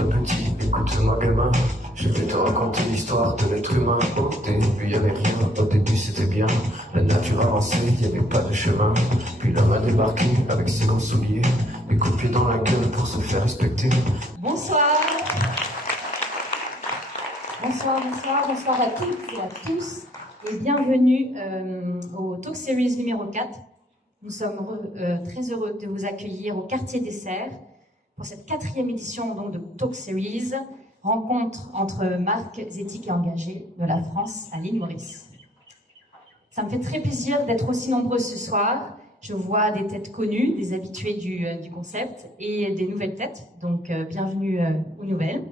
toi petit, écoute-moi gamin. Je vais te raconter l'histoire de l'être humain. Au début y'avait rien, au début c'était bien. La nature avançait, y'avait pas de chemin. Puis l'homme a débarqué avec ses grands souliers, des coups de pied dans la gueule pour se faire respecter. Bonsoir. Bonsoir à toutes et à tous et bienvenue au Talk Series numéro 4. Nous sommes très heureux de vous accueillir au Quartier des Serres pour cette 4e édition donc, de Talk Series, rencontre entre marques éthiques et engagées de la France à l'île Maurice. Ça me fait très plaisir d'être aussi nombreux ce soir. Je vois des têtes connues, des habitués du concept et des nouvelles têtes, donc bienvenue aux nouvelles.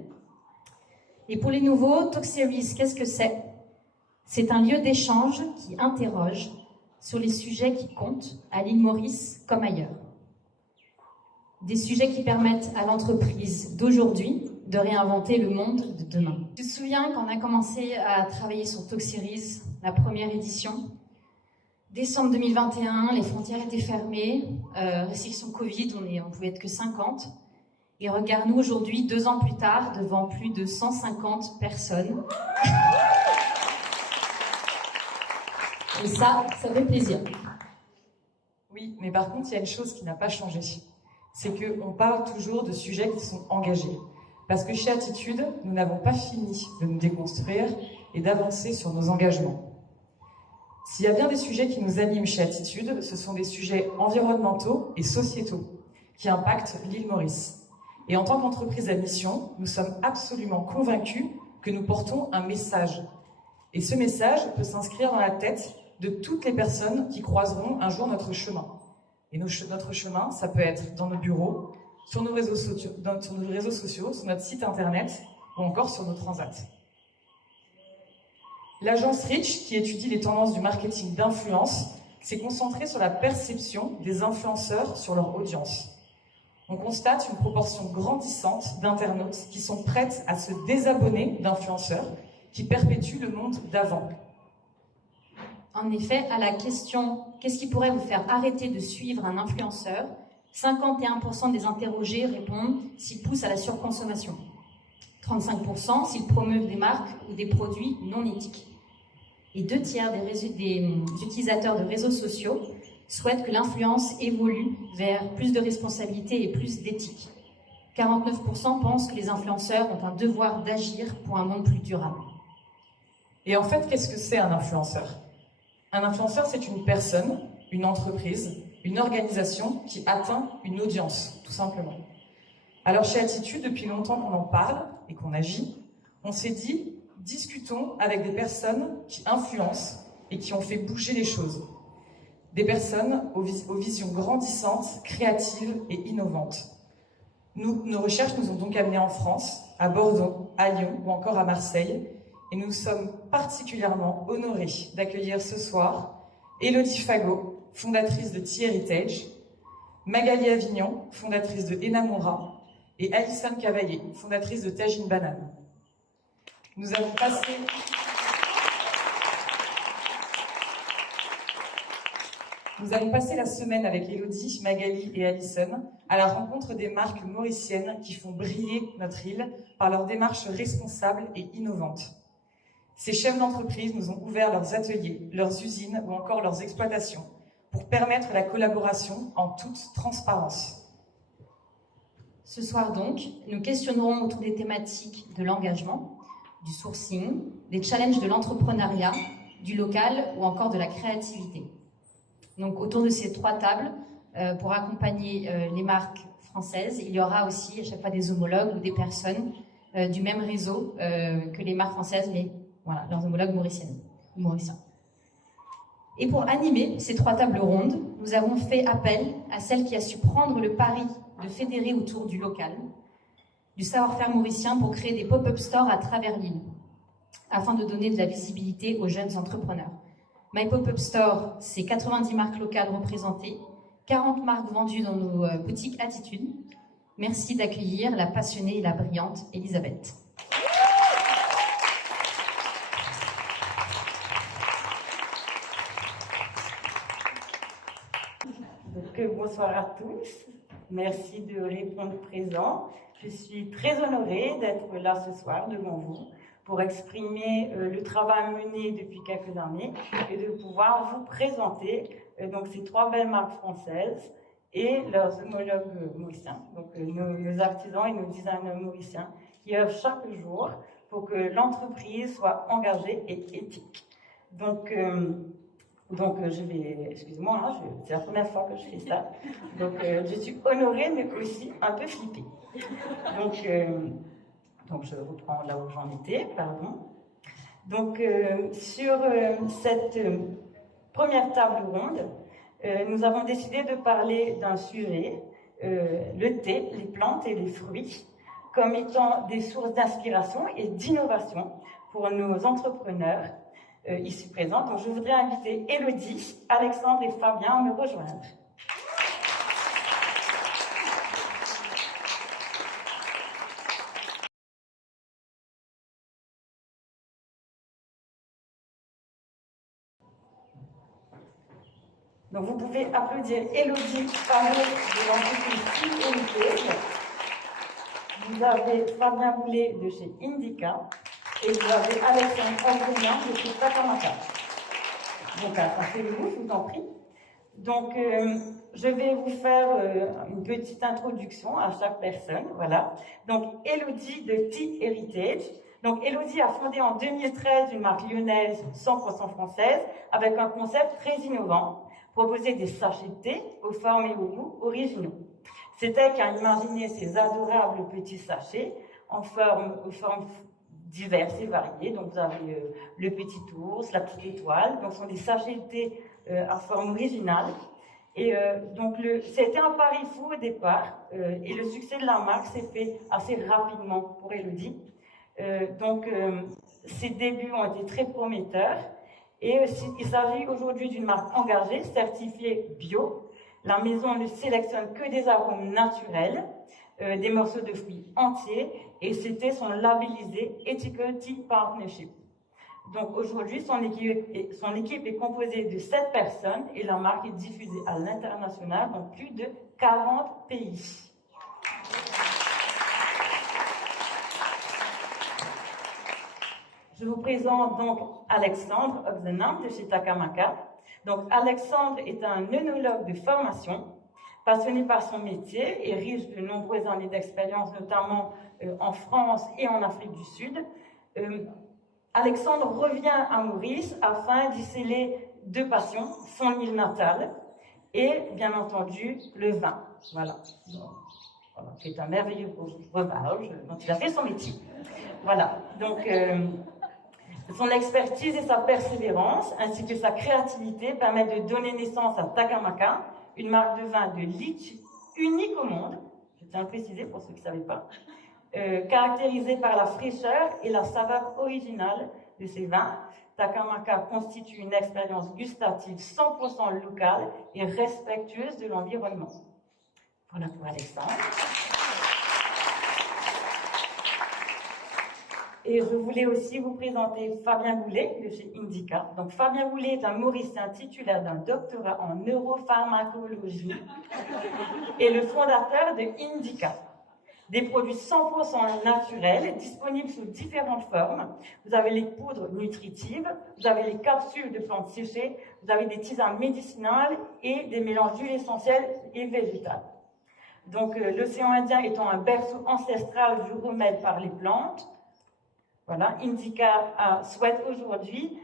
Et pour les nouveaux, Talk Series, qu'est-ce que c'est ? C'est un lieu d'échange qui interroge sur les sujets qui comptent à l'île Maurice comme ailleurs. Des sujets qui permettent à l'entreprise d'aujourd'hui de réinventer le monde de demain. Je me souviens quand on a commencé à travailler sur Talk Series, la première édition, décembre 2021, les frontières étaient fermées, restriction Covid, on pouvait être que 50. Et regarde-nous aujourd'hui, 2 ans plus tard, devant plus de 150 personnes. Et ça fait plaisir. Oui, mais par contre, il y a une chose qui n'a pas changé. C'est qu'on parle toujours de sujets qui sont engagés. Parce que chez Attitude, nous n'avons pas fini de nous déconstruire et d'avancer sur nos engagements. S'il y a bien des sujets qui nous animent chez Attitude, ce sont des sujets environnementaux et sociétaux qui impactent l'île Maurice. Et en tant qu'entreprise à mission, nous sommes absolument convaincus que nous portons un message. Et ce message peut s'inscrire dans la tête de toutes les personnes qui croiseront un jour notre chemin. Et notre chemin, ça peut être dans nos bureaux, sur nos réseaux sociaux, sur notre site internet ou encore sur nos transats. L'agence Reach, qui étudie les tendances du marketing d'influence, s'est concentrée sur la perception des influenceurs sur leur audience. On constate une proportion grandissante d'internautes qui sont prêtes à se désabonner d'influenceurs qui perpétuent le monde d'avant. En effet, à la question « Qu'est-ce qui pourrait vous faire arrêter de suivre un influenceur ?», 51% des interrogés répondent s'il pousse à la surconsommation. 35% s'ils promeuvent des marques ou des produits non éthiques. Et 2/3 des utilisateurs de réseaux sociaux souhaitent que l'influence évolue vers plus de responsabilité et plus d'éthique. 49% pensent que les influenceurs ont un devoir d'agir pour un monde plus durable. Et en fait, qu'est-ce que c'est un influenceur ? Un influenceur, c'est une personne, une entreprise, une organisation qui atteint une audience, tout simplement. Alors chez Attitude, depuis longtemps qu'on en parle et qu'on agit, on s'est dit, discutons avec des personnes qui influencent et qui ont fait bouger les choses. Des personnes aux visions grandissantes, créatives et innovantes. Nos recherches nous ont donc amenés en France, à Bordeaux, à Lyon ou encore à Marseille, et nous sommes particulièrement honorés d'accueillir ce soir Élodie Fagot, fondatrice de Tea Heritage, Magali Avignon, fondatrice de Enamora, et Alison Cavaillé, fondatrice de Tajine Banane. Nous avons passé la semaine avec Élodie, Magali et Alison à la rencontre des marques mauriciennes qui font briller notre île par leur démarche responsable et innovante. Ces chefs d'entreprise nous ont ouvert leurs ateliers, leurs usines ou encore leurs exploitations pour permettre la collaboration en toute transparence. Ce soir donc, nous questionnerons autour des thématiques de l'engagement, du sourcing, des challenges de l'entrepreneuriat, du local ou encore de la créativité. Donc autour de ces 3 tables, pour accompagner les marques françaises, il y aura aussi à chaque fois des homologues ou des personnes du même réseau que les marques françaises, mais voilà, leurs homologues mauriciens. Et pour animer ces 3 tables rondes, nous avons fait appel à celle qui a su prendre le pari de fédérer autour du local, du savoir-faire mauricien pour créer des pop-up stores à travers l'île, afin de donner de la visibilité aux jeunes entrepreneurs. My Pop-Up Store, c'est 90 marques locales représentées, 40 marques vendues dans nos boutiques Attitude. Merci d'accueillir la passionnée et la brillante Elisabeth. Donc, bonsoir à tous. Merci de répondre présent. Je suis très honorée d'être là ce soir devant vous pour exprimer le travail mené depuis quelques années et de pouvoir vous présenter donc ces 3 belles marques françaises et leurs homologues mauriciens, donc nos artisans et nos designers mauriciens qui œuvrent chaque jour pour que l'entreprise soit engagée et éthique. Donc je vais, excusez-moi, hein, c'est la première fois que je fais ça. Donc je suis honorée mais aussi un peu flippée. Donc je reprends là où j'en étais, pardon. Donc sur cette première table ronde, nous avons décidé de parler d'un sujet, le thé, les plantes et les fruits, comme étant des sources d'inspiration et d'innovation pour nos entrepreneurs ici présents. Donc je voudrais inviter Élodie, Alexandre et Fabien à me rejoindre. Donc vous pouvez applaudir Élodie Farot de l'entreprise Team Heritage. Vous avez Fabien Boulet de chez Indica et vous avez Alexandre Aurélien de chez Takamaka. Donc installez-vous, je vous en prie. Donc je vais vous faire une petite introduction à chaque personne. Voilà. Donc Élodie de Team Heritage. Donc Élodie a fondé en 2013 une marque lyonnaise 100% française avec un concept très innovant. Proposer des sachets de thé aux formes et aux goûts originaux. C'est elle qui a imaginé ces adorables petits sachets aux formes diverses et variées. Donc vous avez le petit ours, la petite étoile. Donc ce sont des sachets de thé à forme originale. Et donc c'était un pari fou au départ. Et le succès de la marque s'est fait assez rapidement pour Élodie. Ses débuts ont été très prometteurs. Et il s'agit aujourd'hui d'une marque engagée, certifiée bio. La maison ne sélectionne que des arômes naturels, des morceaux de fruits entiers, et c'était son labellisé Ethical Tea Partnership. Donc aujourd'hui, son équipe est composée de 7 personnes et la marque est diffusée à l'international dans plus de 40 pays. Je vous présente donc Alexandre Oxenham de chez Takamaka. Donc Alexandre est un œnologue de formation, passionné par son métier et riche de nombreuses années d'expérience, notamment en France et en Afrique du Sud. Alexandre revient à Maurice afin d'y sceller 2 passions, son île natale et, bien entendu, le vin. Voilà. Qui est un merveilleux breuvage dont il a fait son métier. Voilà. Donc, son expertise et sa persévérance, ainsi que sa créativité, permettent de donner naissance à Takamaka, une marque de vin de litchi unique au monde, je tiens à le préciser pour ceux qui ne savaient pas, caractérisée par la fraîcheur et la saveur originale de ses vins. Takamaka constitue une expérience gustative 100% locale et respectueuse de l'environnement. Voilà pour Alexandre. Et je voulais aussi vous présenter Fabien Boulet de chez Indica. Donc Fabien Boulet est un Mauricien titulaire d'un doctorat en neuropharmacologie et le fondateur de Indica. Des produits 100% naturels, disponibles sous différentes formes. Vous avez les poudres nutritives, vous avez les capsules de plantes séchées, vous avez des tisanes médicinales et des mélanges d'huiles essentielles et végétales. Donc l'océan Indien étant un berceau ancestral du remède par les plantes, voilà, Indica souhaite aujourd'hui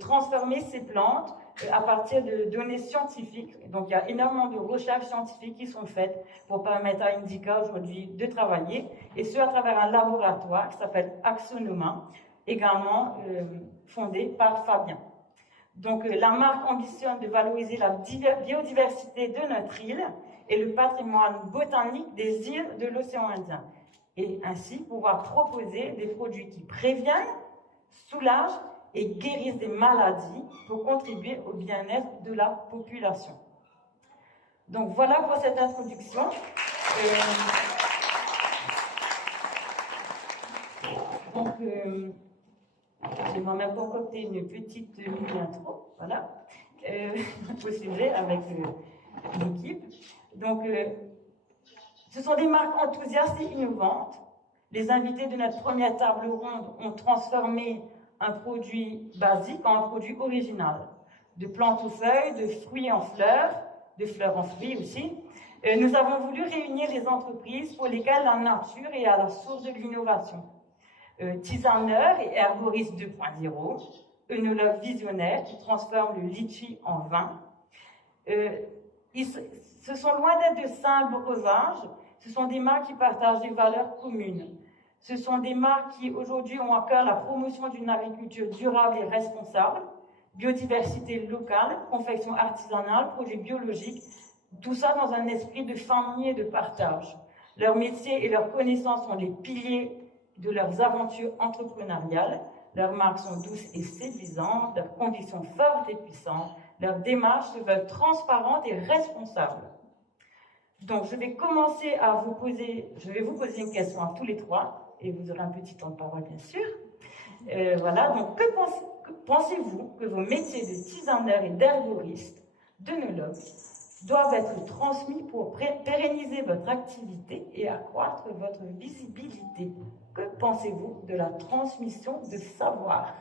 transformer ces plantes à partir de données scientifiques. Donc il y a énormément de recherches scientifiques qui sont faites pour permettre à Indica aujourd'hui de travailler, et ce à travers un laboratoire qui s'appelle Axonoma, également fondé par Fabien. Donc la marque ambitionne de valoriser la biodiversité de notre île et le patrimoine botanique des îles de l'océan Indien, et ainsi pouvoir proposer des produits qui préviennent, soulagent et guérissent des maladies pour contribuer au bien-être de la population. Donc voilà pour cette introduction. J'ai moi-même concocté une petite mini-intro, voilà, au sujet avec l'équipe. Donc, Ce sont des marques enthousiastes et innovantes. Les invités de notre première table ronde ont transformé un produit basique en un produit original. De plantes aux feuilles, de fruits en fleurs, de fleurs en fruits aussi. Nous avons voulu réunir les entreprises pour lesquelles la nature est à la source de l'innovation. Tisaneurs et herboristes 2.0, œnologues visionnaires qui transforment le litchi en vin. Ce sont loin d'être de simples breuvages, ce sont des marques qui partagent des valeurs communes. Ce sont des marques qui aujourd'hui ont à cœur la promotion d'une agriculture durable et responsable, biodiversité locale, confection artisanale, produits biologiques, tout ça dans un esprit de famille et de partage. Leur métier et leurs connaissances sont les piliers de leurs aventures entrepreneuriales. Leurs marques sont douces et séduisantes, leurs convictions fortes et puissantes, leurs démarches se veulent transparentes et responsables. Donc, je vais vous poser une question à tous les trois, et vous aurez un petit temps de parole, bien sûr. Voilà, donc, pensez-vous que vos métiers de tisaneurs et d'herboristes, d'œnologues, doivent être transmis pour pérenniser votre activité et accroître votre visibilité? Que pensez-vous de la transmission de savoir?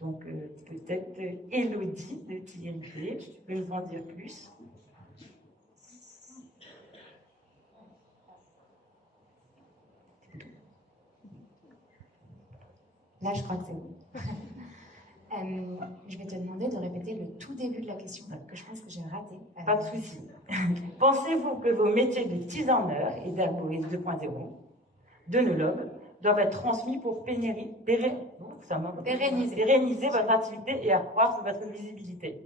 Donc, peut-être Élodie de TNP, tu peux nous en dire plus? Là, je crois que c'est bon. Je vais te demander de répéter le tout début de la question, que je pense que j'ai raté. Pas de souci. Pensez-vous que vos métiers de tisaneur et d'herboriste 2.0, d'œnologue, doivent être transmis pour pérenniser votre activité et accroître votre visibilité?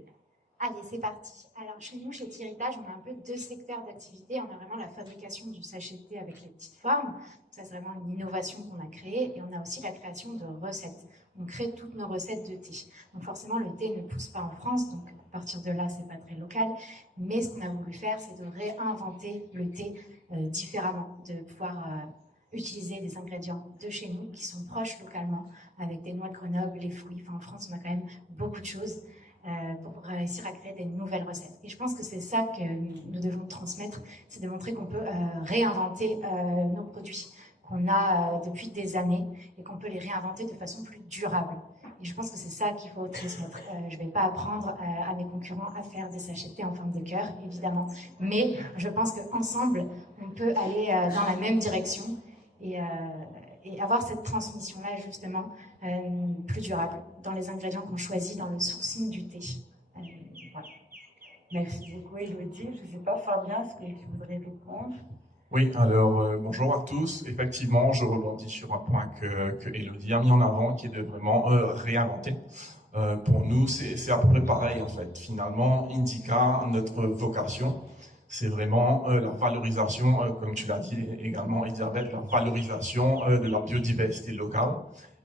Allez, c'est parti. Alors, chez nous, chez Thiritage, on a un peu deux secteurs d'activité. On a vraiment la fabrication du sachet de thé avec les petites formes. Ça, c'est vraiment une innovation qu'on a créée. Et on a aussi la création de recettes. On crée toutes nos recettes de thé. Donc, forcément, le thé ne pousse pas en France. Donc, à partir de là, c'est pas très local. Mais ce qu'on a voulu faire, c'est de réinventer le thé différemment. De pouvoir utiliser des ingrédients de chez nous qui sont proches localement, avec des noix de Grenoble, les fruits. Enfin, en France, on a quand même beaucoup de choses. Pour réussir à créer des nouvelles recettes. Et je pense que c'est ça que nous devons transmettre, c'est de montrer qu'on peut réinventer nos produits qu'on a depuis des années et qu'on peut les réinventer de façon plus durable. Et je pense que c'est ça qu'il faut transmettre. Je ne vais pas apprendre à mes concurrents à faire des sachets de thé en forme de cœur, évidemment, mais je pense qu'ensemble, on peut aller dans la même direction et avoir cette transmission-là, justement, plus durable, dans les ingrédients qu'on choisit dans le sourcing du thé. Voilà. Merci beaucoup, Élodie. Je ne sais pas, Fabien, est-ce que tu voudrais répondre? Oui, alors bonjour à tous. Effectivement, je rebondis sur un point que Élodie a mis en avant, qui est de vraiment réinventer. Pour nous, c'est à peu près pareil, en fait. Finalement, Indica, notre vocation, c'est vraiment la valorisation, comme tu l'as dit également, Isabelle, la valorisation de la biodiversité locale.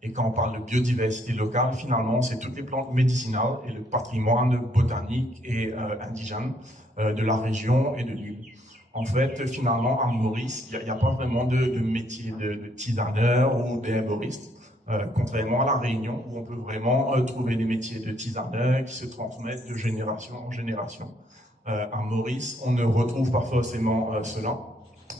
Et quand on parle de biodiversité locale, finalement, c'est toutes les plantes médicinales et le patrimoine botanique et indigène de la région et de l'île. En fait, finalement, à Maurice, il n'y a pas vraiment de métier de tisaneur ou d'herboriste, contrairement à la Réunion, où on peut vraiment trouver des métiers de tisaneur qui se transmettent de génération en génération. À Maurice, on ne retrouve pas forcément cela.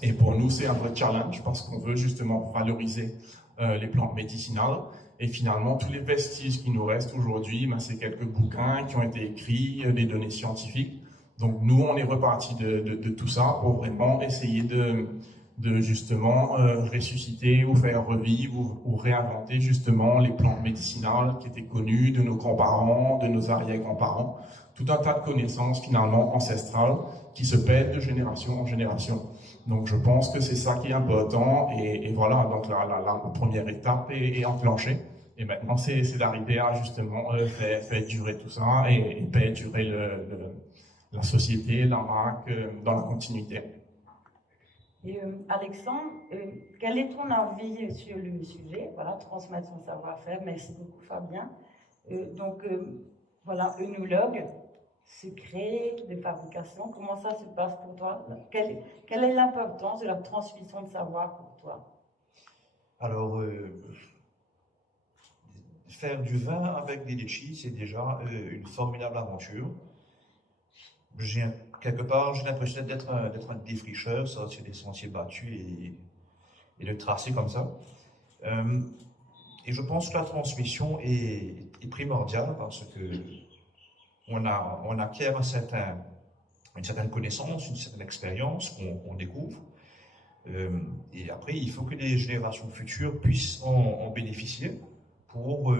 Et pour nous, c'est un vrai challenge parce qu'on veut justement valoriser les plantes médicinales. Et finalement, tous les vestiges qui nous restent aujourd'hui, ben, c'est quelques bouquins qui ont été écrits, des données scientifiques. Donc nous, on est reparti de tout ça pour vraiment essayer de justement ressusciter ou faire revivre ou réinventer justement les plantes médicinales qui étaient connues de nos grands-parents, de nos arrière-grands-parents. Tout un tas de connaissances finalement ancestrales qui se perdent de génération en génération. Donc je pense que c'est ça qui est important et voilà, donc la première étape est enclenchée. Et maintenant c'est d'arriver à justement faire durer tout ça et faire durer la société, la marque dans la continuité. Et Alexandre, quel est ton avis sur le sujet? Voilà, transmettre son savoir-faire. Merci beaucoup Fabien. Voilà, œnologue, secret de fabrication, comment ça se passe pour toi? Quelle est l'importance de la transmission de savoir pour toi? Alors, faire du vin avec des litchis, c'est déjà une formidable aventure. quelque part, j'ai l'impression d'être un défricheur, sortir des sentiers battus et le tracer comme ça. Et je pense que la transmission est primordiale parce que on acquiert une certaine connaissance, une certaine expérience qu'on découvre. Et après, il faut que les générations futures puissent en bénéficier pour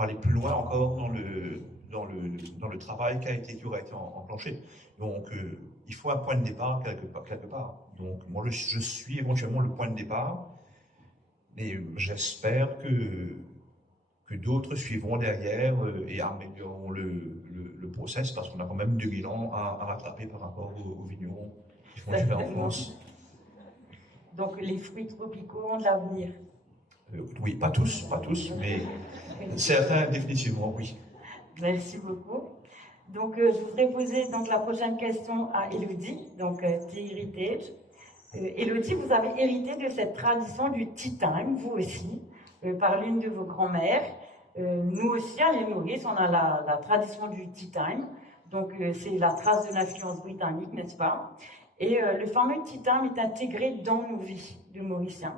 aller plus loin encore dans le travail qui aura été enclenché. Donc, il faut un point de départ quelque part. Donc, moi, je suis éventuellement le point de départ, et j'espère que d'autres suivront derrière et amélioreront le process, parce qu'on a quand même 2000 ans à rattraper par rapport aux vignerons qui font du vin en France. Donc, les fruits tropicaux ont de l'avenir. Oui, pas tous, mais certains définitivement, oui. Merci beaucoup. Donc, je voudrais poser donc la prochaine question à Elodie, donc The Heritage. Elodie, vous avez hérité de cette tradition du tea time, vous aussi, par l'une de vos grand-mères. Nous aussi, à l'île Maurice, on a la tradition du tea time. Donc, c'est la trace de l'influence britannique, n'est-ce pas? Et le fameux tea time est intégré dans nos vies de Mauriciens.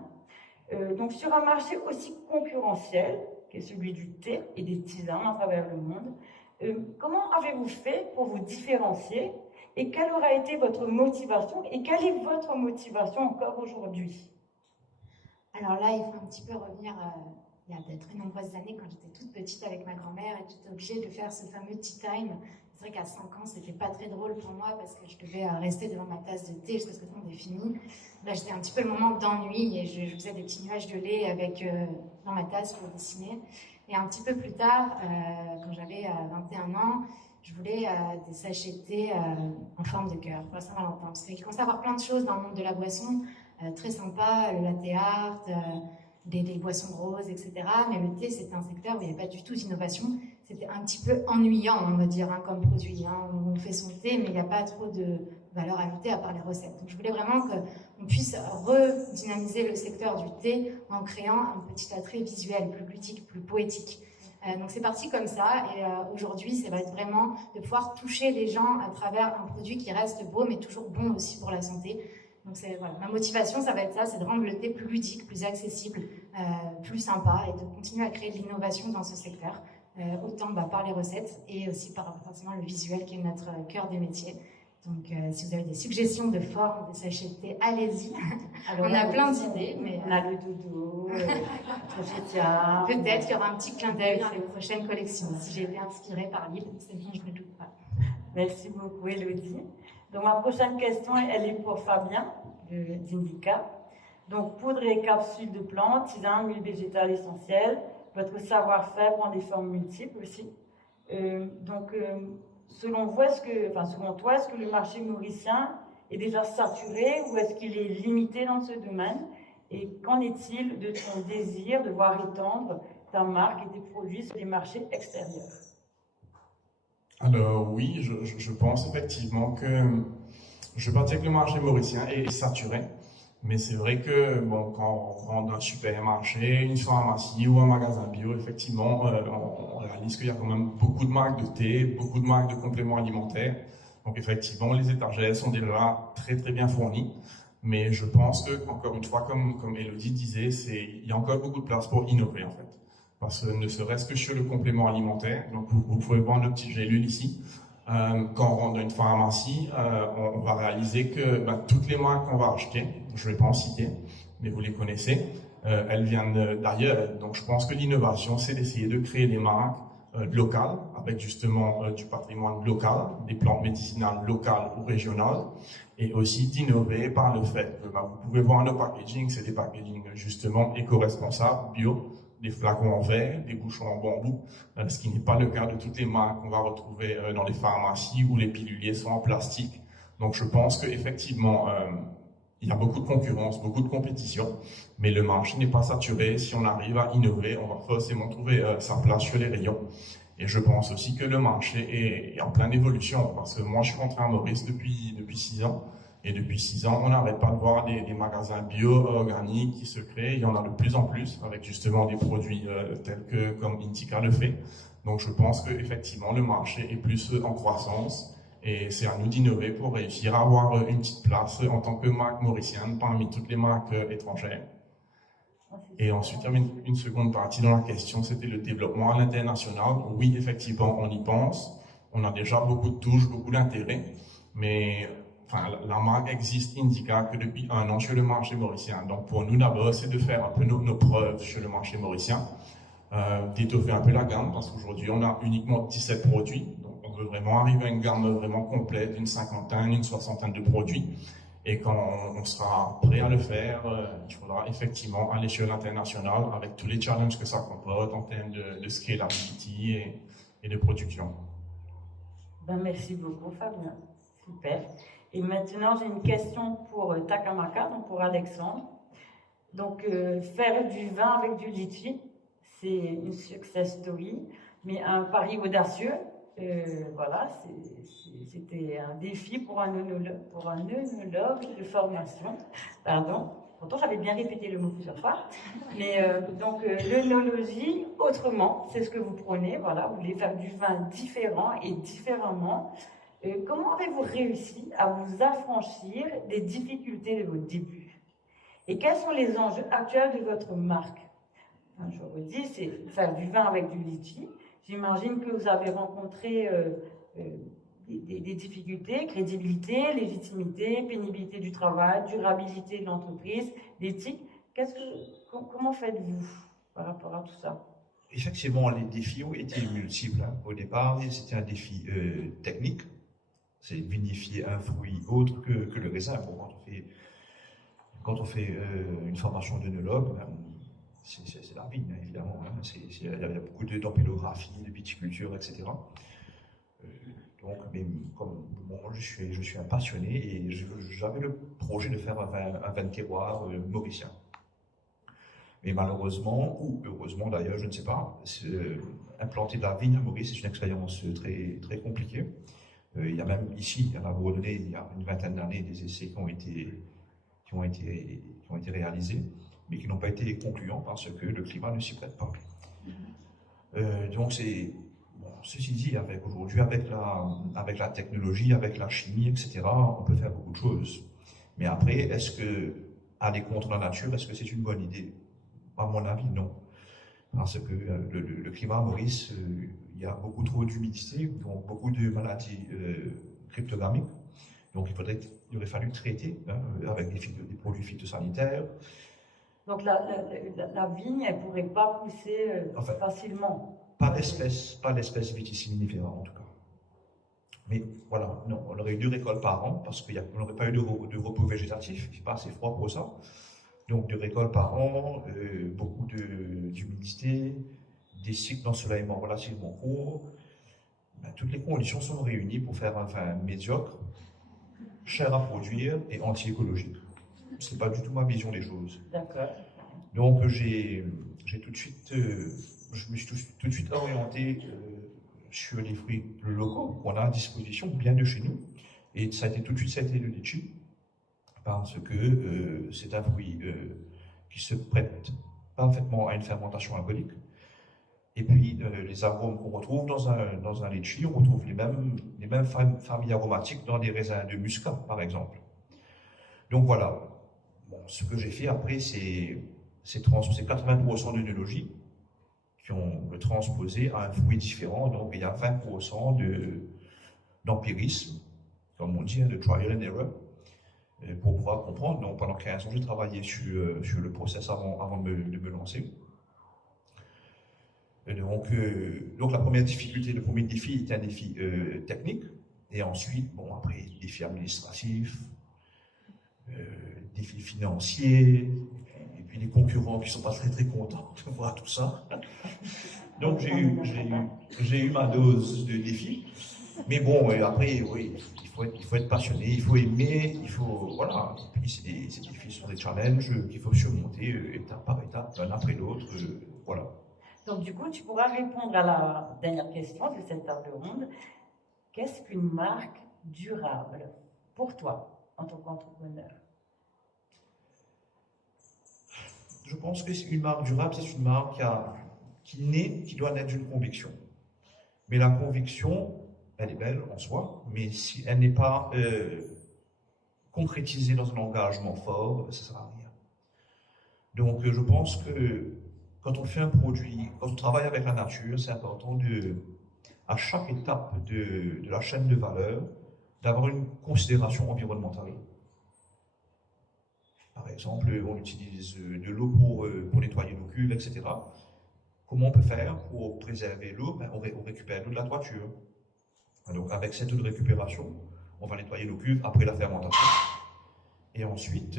Donc, sur un marché aussi concurrentiel que celui du thé et des tisanes à travers le monde, comment avez-vous fait pour vous différencier et quelle aura été votre motivation et quelle est votre motivation encore aujourd'hui? Alors là, il faut un petit peu revenir il y a de très nombreuses années quand j'étais toute petite avec ma grand-mère et que j'étais obligée de faire ce fameux tea time. C'est vrai qu'à 5 ans, c'était pas très drôle pour moi parce que je devais rester devant ma tasse de thé jusqu'à ce que tout le monde ait fini. Là, j'étais un petit peu le moment d'ennui et je faisais des petits nuages de lait dans ma tasse pour dessiner. Et un petit peu plus tard, quand j'avais 21 ans, je voulais des sachets de thé en forme de cœur pour Saint-Valentin. Parce qu'il commence à y avoir plein de choses dans le monde de la boisson, très sympa, le latte art, des boissons roses, etc. Mais le thé, c'était un secteur où il n'y avait pas du tout d'innovation. C'était un petit peu ennuyant, on va dire, comme produit. On fait son thé, mais il n'y a pas trop de valeur ajoutée à part les recettes. Donc je voulais vraiment qu'on puisse redynamiser le secteur du thé en créant un petit attrait visuel, plus ludique, plus poétique. Donc c'est parti comme ça, et aujourd'hui, ça va être vraiment de pouvoir toucher les gens à travers un produit qui reste beau, mais toujours bon aussi pour la santé. Donc voilà, ma motivation, ça va être ça, c'est de rendre le thé plus ludique, plus accessible, plus sympa, et de continuer à créer de l'innovation dans ce secteur, autant par les recettes et aussi par forcément le visuel qui est notre cœur des métiers. Donc si vous avez des suggestions de formes de sachets de thé, allez-y. On a plein d'idées, mais on a le dodo, peut-être qu'il y aura un petit clin d'œil dans les prochaines collections. Si j'ai été inspirée par l'île, c'est bon, je ne doute pas. Merci beaucoup, Elodie. Donc, ma prochaine question, elle est pour Fabien d'Indica. Donc, poudre et capsules de plantes, tisane, huile végétale essentielle. Votre savoir-faire prend des formes multiples aussi. Selon toi, est-ce que le marché mauricien est déjà saturé ou est-ce qu'il est limité dans ce domaine? Et qu'en est-il de ton désir de voir étendre ta marque et tes produits sur les marchés extérieurs? Alors oui, je pense effectivement que je partais que le marché mauricien est saturé, mais c'est vrai que quand on rentre dans un supermarché, une pharmacie ou un magasin bio, effectivement, on réalise qu'il y a quand même beaucoup de marques de thé, beaucoup de marques de compléments alimentaires. Donc effectivement, les étagères sont déjà très très bien fournies, mais je pense que, encore une fois, comme Elodie disait, il y a encore beaucoup de place pour innover en fait. Parce que ne serait-ce que sur le complément alimentaire, donc vous pouvez voir le petit gélule ici. Quand on rentre dans une pharmacie, on va réaliser que toutes les marques qu'on va acheter, je ne vais pas en citer, mais vous les connaissez, elles viennent d'ailleurs. Donc je pense que l'innovation, c'est d'essayer de créer des marques locales, avec justement du patrimoine local, des plantes médicinales locales ou régionales, et aussi d'innover par le fait que vous pouvez voir nos packaging, c'est des packaging justement éco-responsables, bio, des flacons en verre, des bouchons en bambou, ce qui n'est pas le cas de toutes les marques qu'on va retrouver dans les pharmacies où les piluliers sont en plastique. Donc je pense qu'effectivement, il y a beaucoup de concurrence, beaucoup de compétition, mais le marché n'est pas saturé. Si on arrive à innover, on va forcément trouver sa place sur les rayons. Et je pense aussi que le marché est en pleine évolution, parce que moi je suis rentré à Maurice depuis 6 ans. Et depuis 6 ans, on n'arrête pas de voir des magasins bio, organiques qui se créent. Il y en a de plus en plus, avec justement des produits tels que comme Intica le fait. Donc je pense qu'effectivement le marché est plus en croissance et c'est à nous d'innover pour réussir à avoir une petite place en tant que marque mauricienne parmi toutes les marques étrangères. Et ensuite, il y avait une seconde partie dans la question, c'était le développement à l'international. Oui, effectivement, on y pense. On a déjà beaucoup de touches, beaucoup d'intérêt, mais enfin, la marque existe Indica que depuis 1 an sur le marché mauricien. Donc pour nous d'abord, c'est de faire un peu nos preuves sur le marché mauricien, d'étoffer un peu la gamme, parce qu'aujourd'hui on a uniquement 17 produits. Donc on veut vraiment arriver à une gamme vraiment complète d'une 50aine, une 60aine de produits. Et quand on sera prêt à le faire, il faudra effectivement aller sur l'international avec tous les challenges que ça comporte en termes de scalability et de production. Ben, merci beaucoup, Fabien. Super. Et maintenant, j'ai une question pour Takamaka, donc pour Alexandre. Donc, faire du vin avec du litchi, c'est une success story, mais un pari audacieux. Voilà, c'était un défi pour un œnologue de formation. Pardon. Pourtant, j'avais bien répété le mot plusieurs fois. Mais donc, l'œnologie, autrement, c'est ce que vous prenez. Voilà, vous voulez faire du vin différent et différemment. Comment avez-vous réussi à vous affranchir des difficultés de vos débuts? Et quels sont les enjeux actuels de votre marque? Enfin, je vous dis, c'est faire du vin avec du litchi. J'imagine que vous avez rencontré des difficultés, crédibilité, légitimité, pénibilité du travail, durabilité de l'entreprise, l'éthique. Comment faites-vous par rapport à tout ça? Effectivement, les défis ont été multiples. Au départ, c'était un défi technique. C'est vinifier un fruit autre que le raisin. Bon, quand on fait une formation d'œnologue, c'est la vigne, évidemment. Hein. Il y a beaucoup d'empélographie, de viticulture, etc. Donc, mais comme moi, je suis un passionné et j'avais le projet de faire un vin de terroir mauricien. Mais malheureusement, ou heureusement d'ailleurs, je ne sais pas, implanter de la vigne à Maurice, c'est une expérience très, très compliquée. Il y a même ici, à la Bourdonnais, il y a une vingtaine d'années, des essais qui ont été réalisés, mais qui n'ont pas été concluants parce que le climat ne s'y prête pas. Donc ceci dit, aujourd'hui, avec la technologie, avec la chimie, etc., on peut faire beaucoup de choses. Mais après, est-ce que aller contre la nature, est-ce que c'est une bonne idée? À mon avis, non. Parce que le climat à Maurice, il y a beaucoup trop d'humidité, donc beaucoup de maladies cryptogamiques. Donc il aurait fallu traiter avec des produits phytosanitaires. Donc la vigne, elle ne pourrait pas pousser facilement. Pas d'espèce viticinifera en tout cas. Mais voilà, non, on aurait eu 2 récoltes par an parce qu'on n'aurait pas eu de repos végétatif, c'est pas assez froid pour ça. Donc 2 récoltes par an, beaucoup d'humidité, des cycles d'ensoleillement relativement courts. Ben, toutes les conditions sont réunies pour faire un vin médiocre, cher à produire et anti-écologique. Ce n'est pas du tout ma vision des choses. D'accord. Donc j'ai tout de suite, je me suis tout de suite orienté sur les fruits locaux qu'on a à disposition, bien de chez nous. Et ça a été le litchi, parce que c'est un fruit qui se prête parfaitement à une fermentation alcoolique. Et puis, les arômes qu'on retrouve dans un litchi, on retrouve les mêmes familles aromatiques dans des raisins de muscat, par exemple. Donc voilà, bon, ce que j'ai fait après, c'est 80% d'œnologie qui ont le transposé à un fruit différent. Donc il y a 20% d'empirisme, comme on dit, de trial and error, pour pouvoir comprendre. Donc pendant 15 ans, j'ai travaillé sur le process avant de me lancer. Et donc la première difficulté, le premier défi était un défi technique. Et ensuite, bon, après, défi administratif, défis financiers, et puis les concurrents qui ne sont pas très très contents de voir tout ça. Donc j'ai eu ma dose de défis. Mais bon, après, oui, il faut être passionné, il faut aimer, voilà. Et puis ces défis sont des challenges qu'il faut surmonter étape par étape, l'un après l'autre, voilà. Donc du coup, tu pourras répondre à la dernière question de cette table ronde. Qu'est-ce qu'une marque durable pour toi, en tant qu'entrepreneur? Je pense que une marque durable, c'est une marque qui doit naître d'une conviction. Mais la conviction, elle est belle en soi, mais si elle n'est pas concrétisée dans un engagement fort, ça ne sert à rien. Donc je pense que quand on fait un produit, quand on travaille avec la nature, c'est important à chaque étape de la chaîne de valeur, d'avoir une considération environnementale. Par exemple, on utilise de l'eau pour nettoyer nos cuves, etc. Comment on peut faire pour préserver l'eau? On récupère l'eau de la toiture. Donc avec cette eau de récupération, on va nettoyer nos cuves après la fermentation. Et ensuite,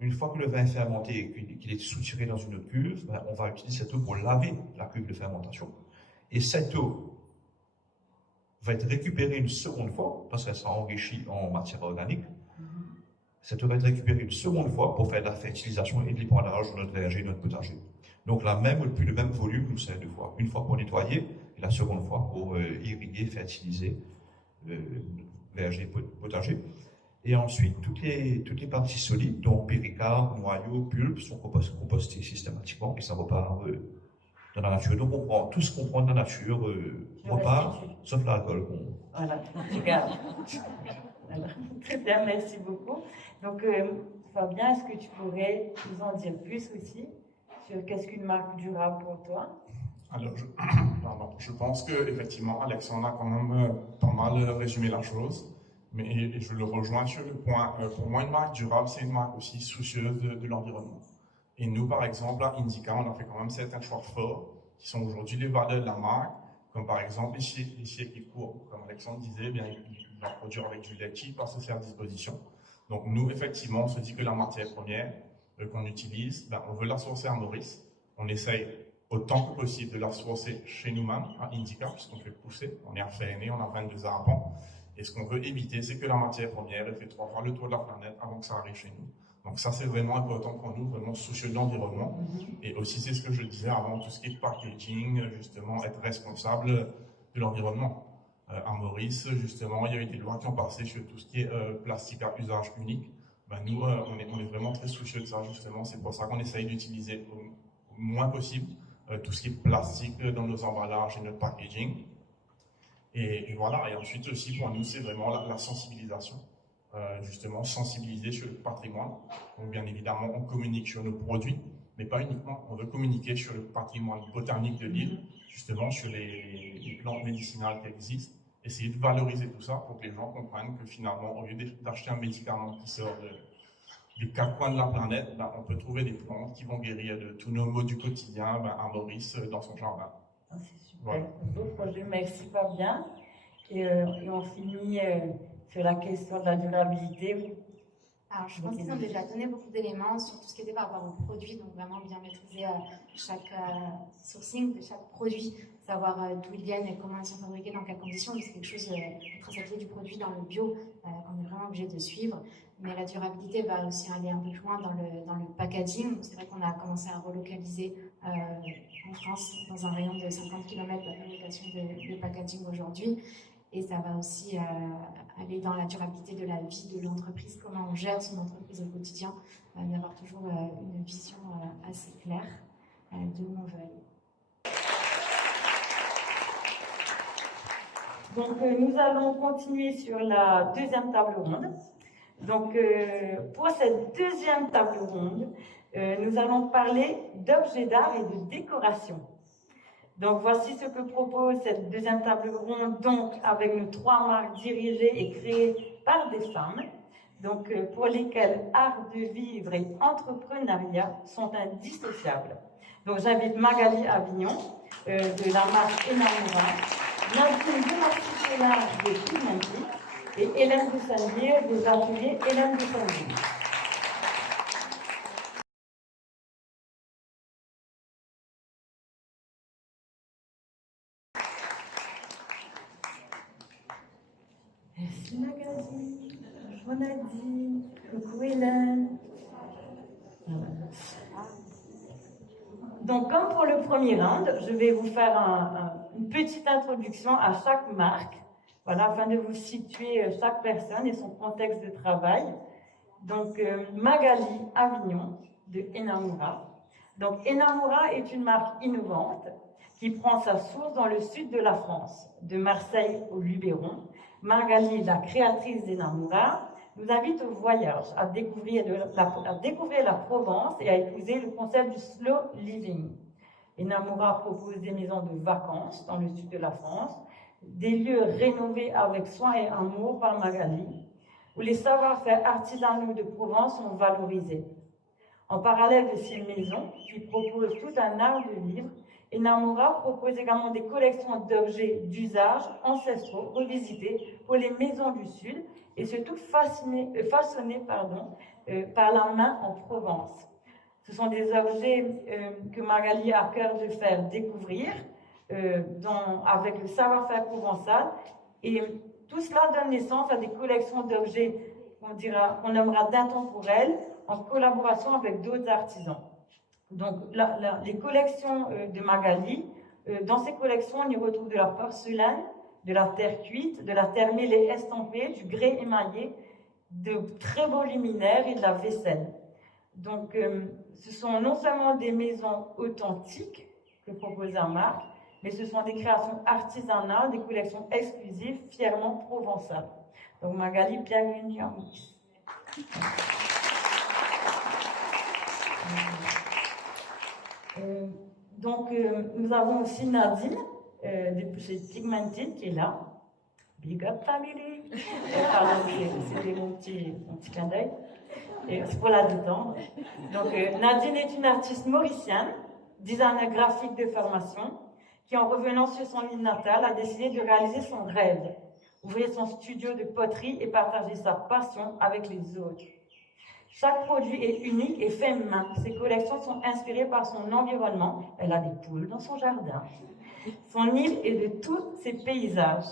une fois que le vin est fermenté et qu'il est soutiré dans une autre cuve, on va utiliser cette eau pour laver la cuve de fermentation. Et cette eau va être récupérée une seconde fois, parce qu'elle sera enrichie en matière organique. Cette eau va être récupérée une seconde fois pour faire de la fertilisation et de l'épandage de notre verger et de notre potager. Donc depuis le même volume, nous sert deux fois. Une fois pour nettoyer et la seconde fois pour irriguer, fertiliser verger et potager. Et ensuite, toutes les parties solides, donc péricarpe, noyau, pulpe, sont compostées systématiquement et ça repart dans la nature. Donc on prend tout ce qu'on prend de la nature, repart, sauf l'alcool. Voilà, super. Alors, très bien, merci beaucoup. Donc, Fabien, est-ce que tu pourrais nous en dire plus aussi sur qu'est-ce qu'une marque durable pour toi? Alors, je pense qu'effectivement, Alexandre a quand même pas mal résumé la chose, mais je le rejoins sur le point. Pour moi, une marque durable, c'est une marque aussi soucieuse de l'environnement. Et nous, par exemple, à Indica, on a fait quand même certains choix forts qui sont aujourd'hui les valeurs de la marque, comme par exemple les circuits courts. Comme Alexandre disait, bien, il va produire avec du lait qui va se faire à disposition. Donc nous, effectivement, on se dit que la matière première qu'on utilise, on veut la sourcer à Maurice. On essaye autant que possible de la sourcer chez nous-mêmes, à Indica, puisqu'on fait pousser. On est à Ferney, on a 22 arbres. Et ce qu'on veut éviter, c'est que la matière première fait 3 fois le tour de la planète avant que ça arrive chez nous. Donc ça, c'est vraiment important pour nous, vraiment soucieux de l'environnement. Et aussi, c'est ce que je disais avant, tout ce qui est packaging, justement, être responsable de l'environnement. À Maurice, justement, il y a eu des lois qui ont passé sur tout ce qui est plastique à usage unique. Nous, on est vraiment très soucieux de ça, justement. C'est pour ça qu'on essaye d'utiliser au moins possible tout ce qui est plastique dans nos emballages et notre packaging. Et voilà, et ensuite aussi, pour nous, c'est vraiment la sensibilisation. Justement, sensibiliser sur le patrimoine. Donc, bien évidemment, on communique sur nos produits, mais pas uniquement. On veut communiquer sur le patrimoine botanique de l'île, justement sur les plantes médicinales qui existent, essayer de valoriser tout ça pour que les gens comprennent que finalement, au lieu d'acheter un médicament qui sort des quatre coins de la planète, on peut trouver des plantes qui vont guérir de tous nos maux du quotidien à Maurice dans son jardin. C'est super. Voilà. Beau projet, merci Fabien. Et on finit sur la question de la durabilité. Alors, je pense qu'ils ont déjà donné beaucoup d'éléments sur tout ce qui était par rapport aux produits, donc vraiment bien maîtriser chaque sourcing de chaque produit, savoir d'où ils viennent et comment ils sont fabriqués, dans quelles conditions. C'est quelque chose de traçabilité du produit dans le bio qu'on est vraiment obligé de suivre. Mais la durabilité va aussi aller un peu plus loin dans le packaging. C'est vrai qu'on a commencé à relocaliser en France, dans un rayon de 50 km, la fabrication de packaging aujourd'hui. Et ça va aussi aller dans la durabilité de la vie de l'entreprise, comment on gère son entreprise au quotidien, d'avoir toujours une vision assez claire de où on veut aller. Donc nous allons continuer sur la deuxième table ronde. Donc pour cette deuxième table ronde, nous allons parler d'objets d'art et de décoration. Donc voici ce que propose cette deuxième table ronde, donc avec nos 3 marques dirigées et créées par des femmes, donc pour lesquelles art de vivre et entrepreneuriat sont indissociables. Donc j'invite Magali Avignon de la marque Enamora, Nadine Demartitella de Pigmenti et Hélène de Saint-Dié des ateliers Hélène de Saint-Dié. Merci Magali, bonjour Nadine, coucou Hélène. Donc comme pour le premier round, je vais vous faire une petite introduction à chaque marque, voilà, afin de vous situer chaque personne et son contexte de travail. Donc Magali Avignon de Enamora. Donc, Enamora est une marque innovante qui prend sa source dans le sud de la France, de Marseille au Luberon. Magali, la créatrice d'Enamora, nous invite au voyage, à découvrir la Provence et à épouser le concept du slow living. Enamora propose des maisons de vacances dans le sud de la France, des lieux rénovés avec soin et amour par Magali, où les savoir-faire artisanaux de Provence sont valorisés. En parallèle de ces maisons, qui proposent tout un art de vivre, Enamora propose également des collections d'objets d'usage ancestraux revisités pour les maisons du Sud et surtout façonnés par la main en Provence. Ce sont des objets que Magali a à cœur de faire découvrir avec le savoir-faire provençal, et tout cela donne naissance à des collections d'objets qu'on nommera d'intemporels en collaboration avec d'autres artisans. Donc, les collections de Magali, dans ces collections, on y retrouve de la porcelaine, de la terre cuite, de la terre mêlée estampée, du grès émaillé, de très beaux luminaires et de la vaisselle. Donc, ce sont non seulement des maisons authentiques que propose la marque, mais ce sont des créations artisanales, des collections exclusives, fièrement provençales. Donc, Magali, bienvenue à Mix. Nous avons aussi Nadine de chez Pigmented qui est là. Big up family. Pardon, c'était mon petit clin d'œil. C'est pour la détendre. Donc, Nadine est une artiste mauricienne, designer graphique de formation, qui en revenant sur son île natale a décidé de réaliser son rêve, ouvrir son studio de poterie et partager sa passion avec les autres. Chaque produit est unique et fait main. Ses collections sont inspirées par son environnement. Elle a des poules dans son jardin. Son île est de tous ses paysages.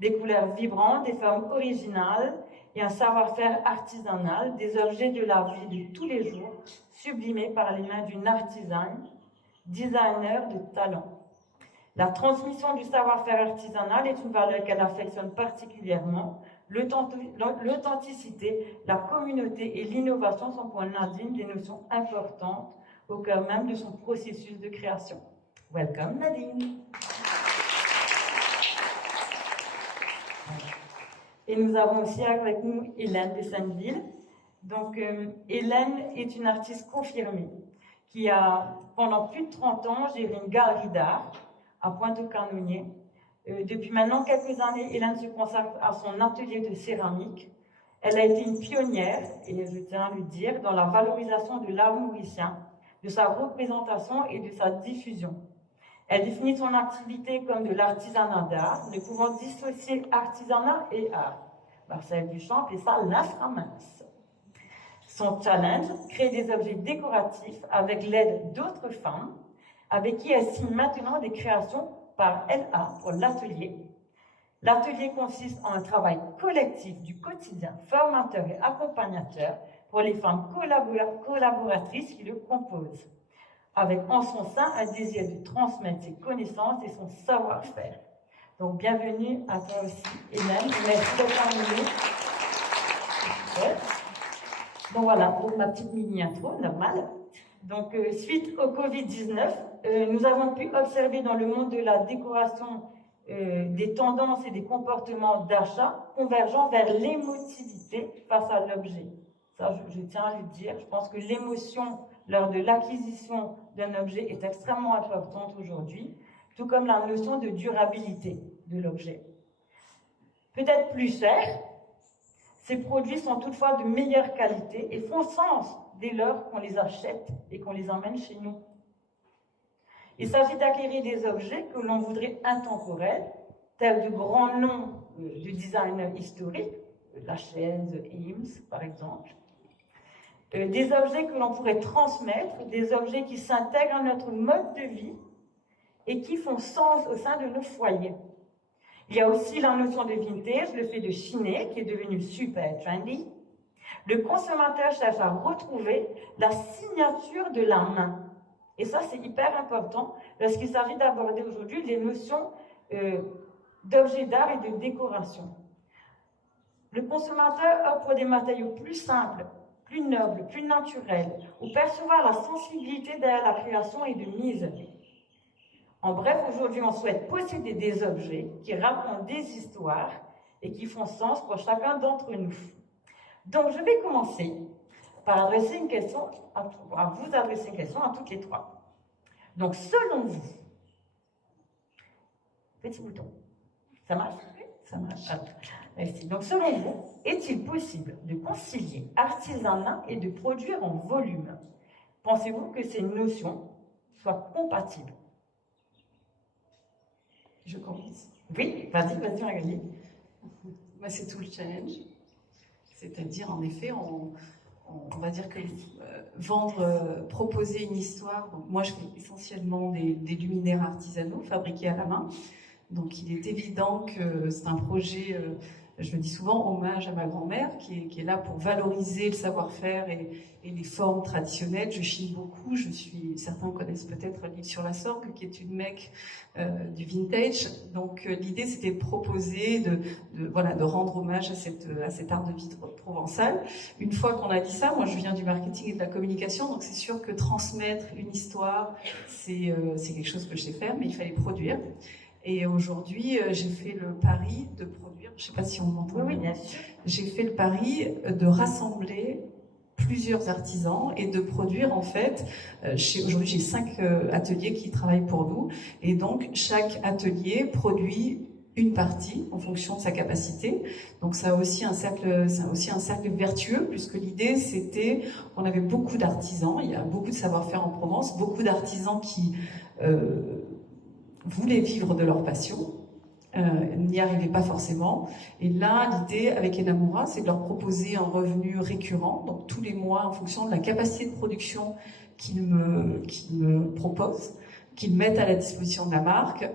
Des couleurs vibrantes, des formes originales et un savoir-faire artisanal, des objets de la vie de tous les jours, sublimés par les mains d'une artisane, designer de talent. La transmission du savoir-faire artisanal est une valeur qu'elle affectionne particulièrement. L'authenticité, la communauté et l'innovation sont pour Nadine des notions importantes au cœur même de son processus de création. Welcome Nadine. Et nous avons aussi avec nous Hélène de Senneville. Donc Hélène est une artiste confirmée qui a pendant plus de 30 ans géré une galerie d'art à Pointe-aux-Canonniers. Depuis maintenant quelques années, Hélène se consacre à son atelier de céramique. Elle a été une pionnière, et je tiens à le dire, dans la valorisation de l'art mauricien, de sa représentation et de sa diffusion. Elle définit son activité comme de l'artisanat d'art, ne pouvant dissocier artisanat et art. Marcel Duchamp appelait ça l'inframince. Son challenge, créer des objets décoratifs avec l'aide d'autres femmes, avec qui elle signe maintenant des créations par LA pour l'atelier. L'atelier consiste en un travail collectif du quotidien, formateur et accompagnateur pour les femmes collaboratrices qui le composent, avec en son sein un désir de transmettre ses connaissances et son savoir-faire. Donc bienvenue à toi aussi, Hélène. Merci d'être parmi nous. Donc voilà, pour ma petite mini-intro, normale. Donc suite au Covid-19, nous avons pu observer dans le monde de la décoration des tendances et des comportements d'achat convergeant vers l'émotivité face à l'objet. Ça, je tiens à le dire. Je pense que l'émotion lors de l'acquisition d'un objet est extrêmement importante aujourd'hui, tout comme la notion de durabilité de l'objet. Peut-être plus cher, ces produits sont toutefois de meilleure qualité et font sens dès lors qu'on les achète et qu'on les emmène chez nous. Il s'agit d'acquérir des objets que l'on voudrait intemporels, tels de grands noms du design historique, la chaise Eames par exemple, des objets que l'on pourrait transmettre, des objets qui s'intègrent à notre mode de vie et qui font sens au sein de nos foyers. Il y a aussi la notion de vintage, le fait de chiner, qui est devenu super trendy. Le consommateur cherche à retrouver la signature de la main. Et ça, c'est hyper important lorsqu'il s'agit d'aborder aujourd'hui les notions d'objets d'art et de décoration. Le consommateur opte pour des matériaux plus simples, plus noble, plus naturel, ou percevoir la sensibilité derrière la création et de mise. En bref, aujourd'hui, on souhaite posséder des objets qui racontent des histoires et qui font sens pour chacun d'entre nous. Donc, je vais commencer par adresser une question à vous adresser une question à toutes les trois. Donc, selon vous, petit bouton, ça marche? Ça marche. Ah, merci. Donc, selon vous, est-il possible de concilier artisanat et de produire en volume? Pensez-vous que ces notions soient compatibles? Je commence. Oui, vas-y, Magali. C'est tout le challenge. C'est-à-dire, en effet, on va dire que vendre, proposer une histoire. Donc moi, je fais essentiellement des luminaires artisanaux fabriqués à la main. Donc, il est évident que c'est un projet, je le dis souvent, hommage à ma grand-mère, qui est là pour valoriser le savoir-faire et les formes traditionnelles. Je chine beaucoup. Certains connaissent peut-être l'île sur la Sorgue, qui est une mecque du vintage. Donc, l'idée, c'était de proposer, de rendre hommage à cet art de vivre provençal. Une fois qu'on a dit ça, moi, je viens du marketing et de la communication, donc c'est sûr que transmettre une histoire, c'est quelque chose que je sais faire, mais il fallait produire. Et aujourd'hui, j'ai fait le pari de produire, je ne sais pas si on m'entend. Oui, bien sûr. J'ai fait le pari de rassembler plusieurs artisans et de produire en fait, aujourd'hui j'ai 5 ateliers qui travaillent pour nous, et donc chaque atelier produit une partie en fonction de sa capacité. Donc ça a aussi un cercle vertueux, puisque l'idée c'était, on avait beaucoup d'artisans, il y a beaucoup de savoir-faire en Provence, beaucoup d'artisans qui voulaient vivre de leur passion, n'y arrivaient pas forcément. Et là, l'idée avec Enamura, c'est de leur proposer un revenu récurrent, donc tous les mois, en fonction de la capacité de production qu'ils me proposent, qu'ils mettent à la disposition de la marque.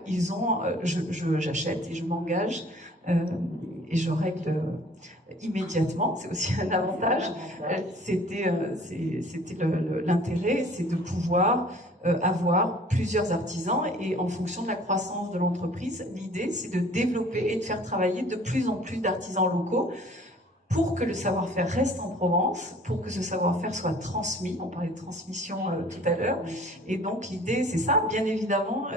J'achète et je m'engage et je règle immédiatement. C'est aussi un avantage. L'intérêt, c'est de pouvoir avoir plusieurs artisans, et en fonction de la croissance de l'entreprise, l'idée c'est de développer et de faire travailler de plus en plus d'artisans locaux pour que le savoir-faire reste en Provence, pour que ce savoir-faire soit transmis. On parlait de transmission tout à l'heure, et donc l'idée c'est ça. Bien évidemment,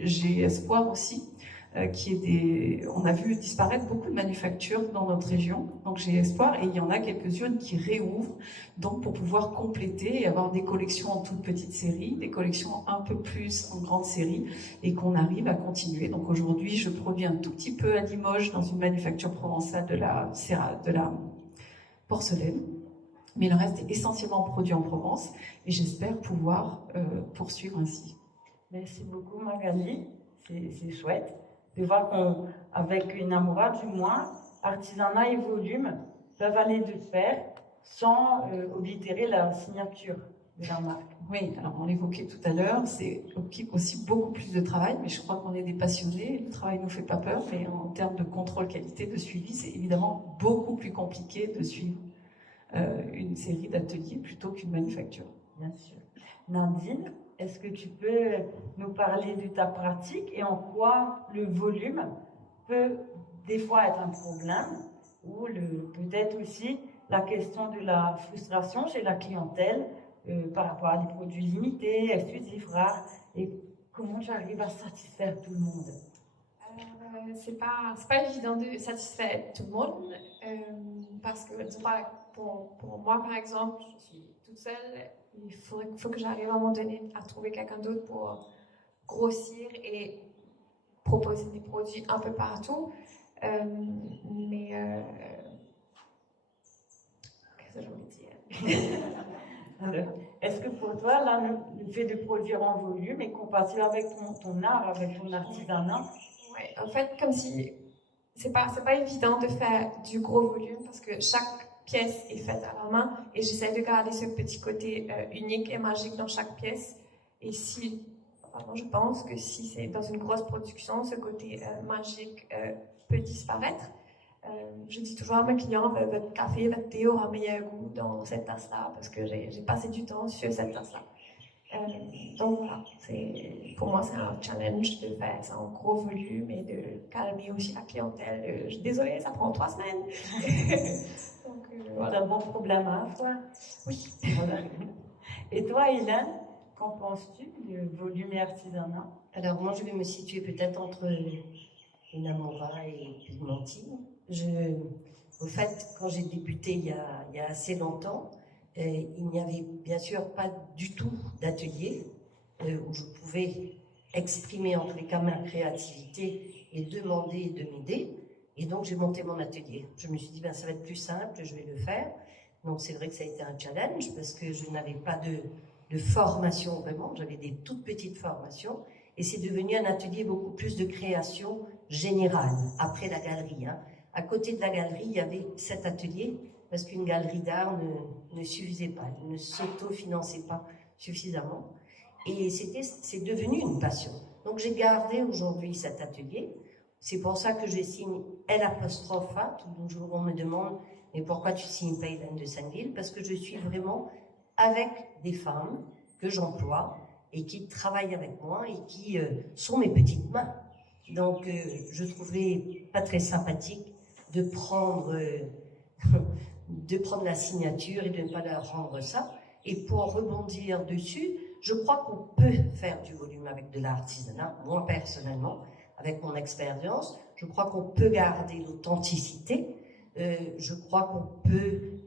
j'ai espoir aussi on a vu disparaître beaucoup de manufactures dans notre région, donc j'ai espoir, et il y en a quelques-unes qui réouvrent, donc pour pouvoir compléter et avoir des collections en toute petite série, des collections un peu plus en grande série, et qu'on arrive à continuer. Donc aujourd'hui, je produis un tout petit peu à Limoges dans une manufacture provençale de la porcelaine, mais le reste est essentiellement produit en Provence, et j'espère pouvoir poursuivre ainsi. Merci beaucoup Magali, c'est chouette de voir qu'avec Enamura, du moins, artisanat et volume peuvent aller de pair sans oblitérer la signature de la marque. Oui, alors on l'évoquait tout à l'heure, c'est aussi beaucoup plus de travail, mais je crois qu'on est des passionnés, le travail ne nous fait pas peur, mais en termes de contrôle qualité, de suivi, c'est évidemment beaucoup plus compliqué de suivre une série d'ateliers plutôt qu'une manufacture. Bien sûr. Nadine, est-ce que tu peux nous parler de ta pratique et en quoi le volume peut des fois être un problème, ou peut-être aussi la question de la frustration chez la clientèle par rapport à des produits limités, exclusifs, rares, et comment tu arrives à satisfaire tout le monde? C'est pas évident de satisfaire tout le monde, parce que pour moi, par exemple, je suis toute seule. Il faut que j'arrive à un moment donné à trouver quelqu'un d'autre pour grossir et proposer des produits un peu partout. Mais qu'est-ce que je voulais dire? Alors, est-ce que pour toi, là, le fait de produire en volume est compatible avec ton art, avec ton artisanat? Oui, en fait, comme si c'est pas évident de faire du gros volume, parce que chaque pièce est faite à la main, et j'essaie de garder ce petit côté unique et magique dans chaque pièce. Et je pense que si c'est dans une grosse production, ce côté magique peut disparaître. Je dis toujours à mes clients, votre café, votre thé aura meilleur goût dans cette tasse-là, parce que j'ai passé du temps sur cette tasse-là. Donc voilà, pour moi c'est un challenge de faire ça en gros volume et de calmer aussi la clientèle. Désolée, ça prend 3 semaines. Donc avoir un bon problème à la fois. Oui. Voilà. Et toi, Hélène, qu'en penses-tu du volume et artisanat? Alors moi, je vais me situer peut-être entre Inamura et Pigmentine. Au fait, quand j'ai débuté il y a assez longtemps, il n'y avait bien sûr pas du tout d'atelier où je pouvais exprimer en tous les cas ma créativité et demander de m'aider. Et donc j'ai monté mon atelier. Je me suis dit, ben, ça va être plus simple, je vais le faire. Donc c'est vrai que ça a été un challenge parce que je n'avais pas de formation vraiment, j'avais des toutes petites formations. Et c'est devenu un atelier beaucoup plus de création générale, après la galerie. Hein. À côté de la galerie, il y avait cet atelier, parce qu'une galerie d'art ne suffisait pas, ne s'auto-finançait pas suffisamment. Et c'est devenu une passion. Donc j'ai gardé aujourd'hui cet atelier. C'est pour ça que je signe L''A. Tout le jour on me demande, mais pourquoi tu signes pas Hélène de Senneville? Parce que je suis vraiment avec des femmes que j'emploie, et qui travaillent avec moi et qui sont mes petites mains. Donc, je trouvais pas très sympathique de prendre la signature et de ne pas leur rendre ça. Et pour rebondir dessus, je crois qu'on peut faire du volume avec de l'artisanat, moi personnellement, avec mon expérience. Je crois qu'on peut garder l'authenticité. Je crois qu'on peut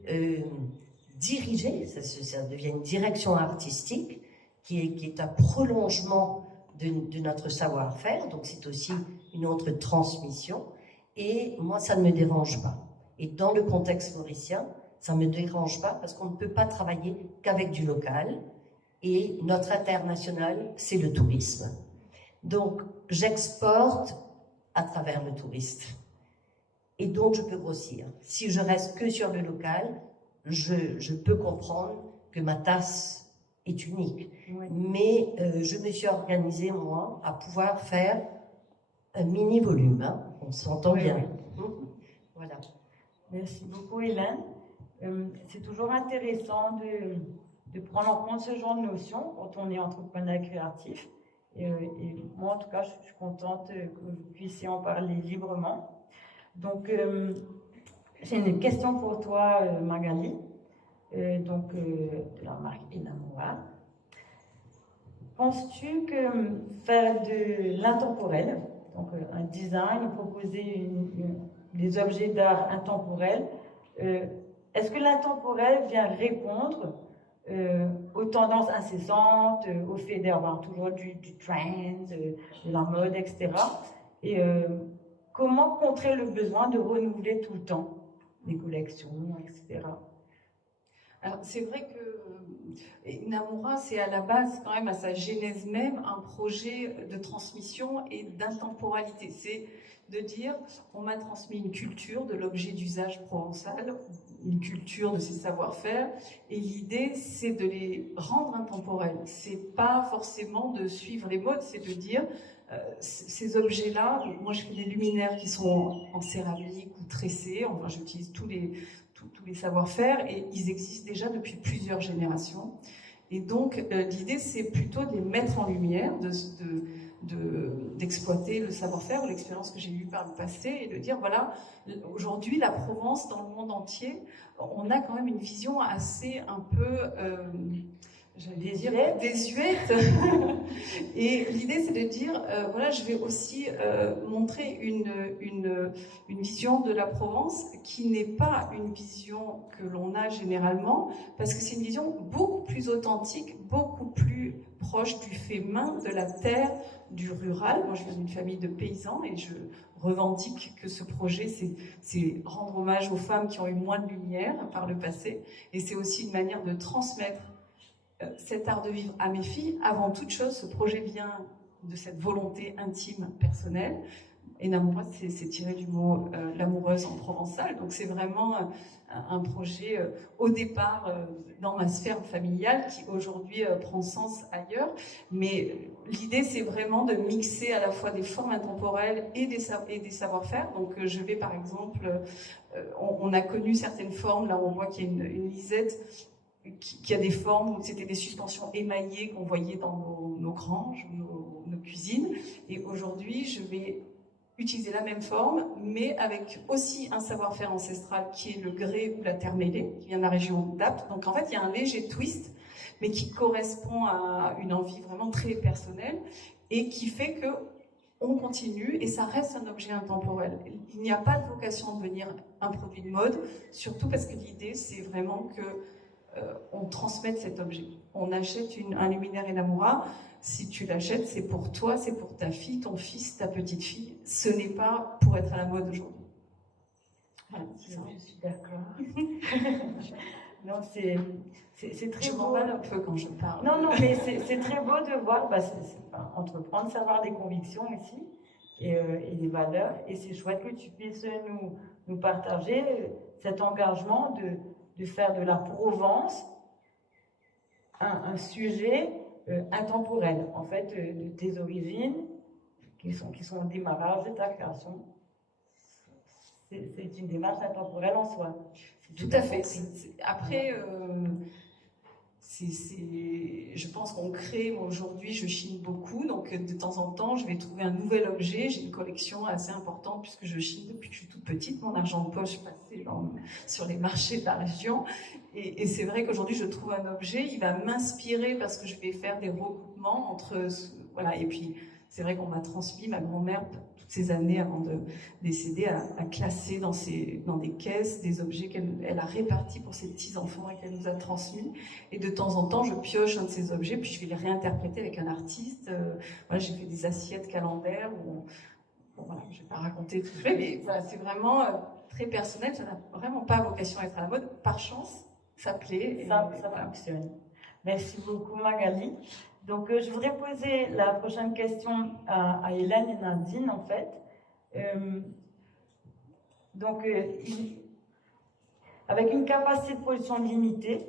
diriger, ça devient une direction artistique, qui est un prolongement de notre savoir-faire, donc c'est aussi une autre transmission, et moi ça ne me dérange pas. Et dans le contexte mauricien, ça ne me dérange pas parce qu'on ne peut pas travailler qu'avec du local, et notre international, c'est le tourisme. Donc j'exporte à travers le touriste, et donc je peux grossir. Si je reste que sur le local, je peux comprendre que ma tasse est unique. Oui. Mais je me suis organisée, moi, à pouvoir faire un mini-volume. Hein. On s'entend bien. Oui. Voilà. Merci beaucoup, Hélène. C'est toujours intéressant de prendre en compte ce genre de notions quand on est entrepreneur créatif. Et moi, en tout cas, je suis contente que vous puissiez en parler librement. Donc, j'ai une question pour toi, Magali. De la marque Inamura. Penses-tu que faire de l'intemporel, donc un design, proposer des objets d'art intemporels, est-ce que l'intemporel vient répondre aux tendances incessantes, au fait d'avoir toujours du trend, de la mode, etc. Et comment contrer le besoin de renouveler tout le temps les collections, etc. Alors, c'est vrai que Inamura, c'est à la base, quand même, à sa genèse même, un projet de transmission et d'intemporalité. C'est de dire, on m'a transmis une culture de l'objet d'usage provençal, une culture de ses savoir-faire, et l'idée, c'est de les rendre intemporels. C'est pas forcément de suivre les modes, c'est de dire, ces objets-là, moi je fais des luminaires qui sont en céramique ou tressés, enfin j'utilise tous les savoir-faire, et ils existent déjà depuis plusieurs générations. Et donc, l'idée, c'est plutôt de les mettre en lumière, d'exploiter le savoir-faire ou l'expérience que j'ai eue par le passé, et de dire, voilà, aujourd'hui, la Provence, dans le monde entier, on a quand même une vision assez un peu... désuète. Et l'idée, c'est de dire, voilà, je vais aussi montrer une vision de la Provence qui n'est pas une vision que l'on a généralement, parce que c'est une vision beaucoup plus authentique, beaucoup plus proche du fait main, de la terre, du rural. Moi, je viens d'une famille de paysans et je revendique que ce projet, c'est rendre hommage aux femmes qui ont eu moins de lumière par le passé, et c'est aussi une manière de transmettre cet art de vivre à mes filles. Avant toute chose, ce projet vient de cette volonté intime, personnelle. Et Namura, c'est tiré du mot l'amoureuse en provençal. Donc c'est vraiment un projet au départ dans ma sphère familiale qui aujourd'hui prend sens ailleurs. Mais l'idée, c'est vraiment de mixer à la fois des formes intemporelles et des savoir-faire. Donc je vais par exemple, on a connu certaines formes, là on voit qu'il y a une lisette qui a des formes où c'était des suspensions émaillées qu'on voyait dans nos granges, nos cuisines. Et aujourd'hui, je vais utiliser la même forme, mais avec aussi un savoir-faire ancestral qui est le grès ou la terre mêlée, qui vient de la région d'Apt. Donc en fait, il y a un léger twist, mais qui correspond à une envie vraiment très personnelle et qui fait que on continue et ça reste un objet intemporel. Il n'y a pas de vocation à devenir un produit de mode, surtout parce que l'idée, c'est vraiment que on transmette cet objet. On achète un luminaire Enamora. Si tu l'achètes, c'est pour toi, c'est pour ta fille, ton fils, ta petite fille. Ce n'est pas pour être à la mode aujourd'hui. Voilà, c'est ça. Je suis d'accord. Non, c'est très Je beau. m'emballe un peu quand je parle. Non, mais c'est très beau de voir, entreprendre, savoir des convictions ici et des valeurs. Et c'est chouette que tu puisses nous partager cet engagement de faire de la Provence un sujet intemporel, en fait, de tes origines, qui sont le démarrage de ta création. C'est une démarche intemporelle en soi. Tout à fait. Après, je pense qu'on crée, moi aujourd'hui je chine beaucoup, donc de temps en temps je vais trouver un nouvel objet. J'ai une collection assez importante puisque je chine depuis que je suis toute petite, mon argent de poche passé sur les marchés de la région. Et c'est vrai qu'aujourd'hui je trouve un objet, il va m'inspirer parce que je vais faire des recoupements entre... Voilà, et puis c'est vrai qu'on m'a transmis, ma grand-mère, toutes ces années avant de décéder, à classer dans des caisses des objets qu'elle a répartis pour ses petits-enfants et qu'elle nous a transmis. Et de temps en temps, je pioche un de ces objets, puis je vais les réinterpréter avec un artiste. Voilà, j'ai fait des assiettes calendaires. Bon, voilà, je ne vais pas raconter tout ça, mais voilà, c'est vraiment très personnel. Ça n'a vraiment pas vocation à être à la mode. Par chance, ça plaît. Ça fonctionne. Merci beaucoup, Magali. Donc, je voudrais poser la prochaine question à Hélène et Nadine, en fait. Avec une capacité de production limitée,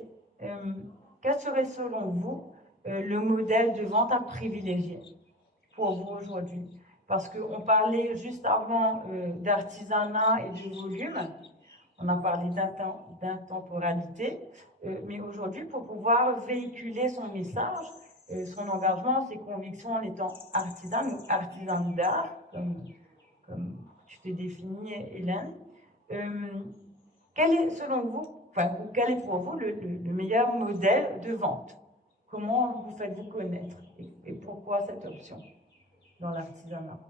quel serait, selon vous, le modèle de vente à privilégier pour vous aujourd'hui? Parce qu'on parlait juste avant d'artisanat et de volume. On a parlé d'intemporalité. Mais aujourd'hui, pour pouvoir véhiculer son message, son engagement, ses convictions en étant artisane ou artisane d'art, comme tu t'es définie, Hélène. Quel est, selon vous, quel est pour vous le meilleur modèle de vente? Comment vous faites-vous connaître et pourquoi cette option dans l'artisanat?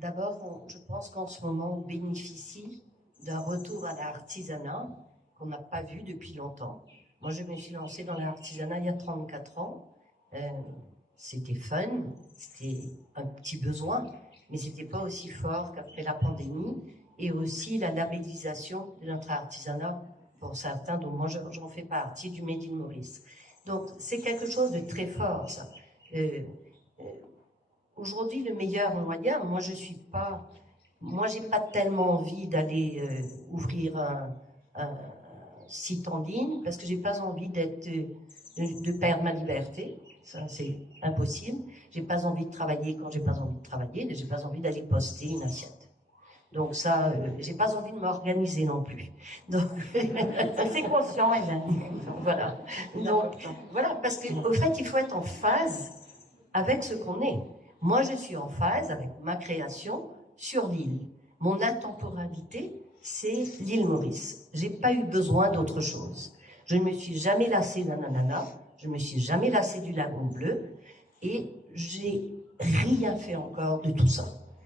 D'abord, je pense qu'en ce moment, on bénéficie d'un retour à l'artisanat qu'on n'a pas vu depuis longtemps. Moi, je me suis lancée dans l'artisanat il y a 34 ans. C'était fun, c'était un petit besoin, mais c'était pas aussi fort qu'après la pandémie et aussi la labellisation de notre artisanat pour certains, dont moi j'en fais partie, du Made in Maurice. Donc, c'est quelque chose de très fort, ça. Aujourd'hui, le meilleur moyen, moi, j'ai pas tellement envie d'aller ouvrir un site en ligne parce que j'ai pas envie de perdre ma liberté. Ça, c'est impossible. J'ai pas envie de travailler quand j'ai pas envie de travailler. J'ai pas envie d'aller poster une assiette. Donc ça, j'ai pas envie de m'organiser non plus. Donc c'est conscient, Hélène. Voilà. Donc voilà, parce qu'au fait, il faut être en phase avec ce qu'on est. Moi, je suis en phase avec ma création sur l'île. Mon intemporalité, c'est l'île Maurice. J'ai pas eu besoin d'autre chose. Je ne me suis jamais lassée d'un ananas, je ne me suis jamais lassée du lagon bleu, et j'ai rien fait encore de tout ça.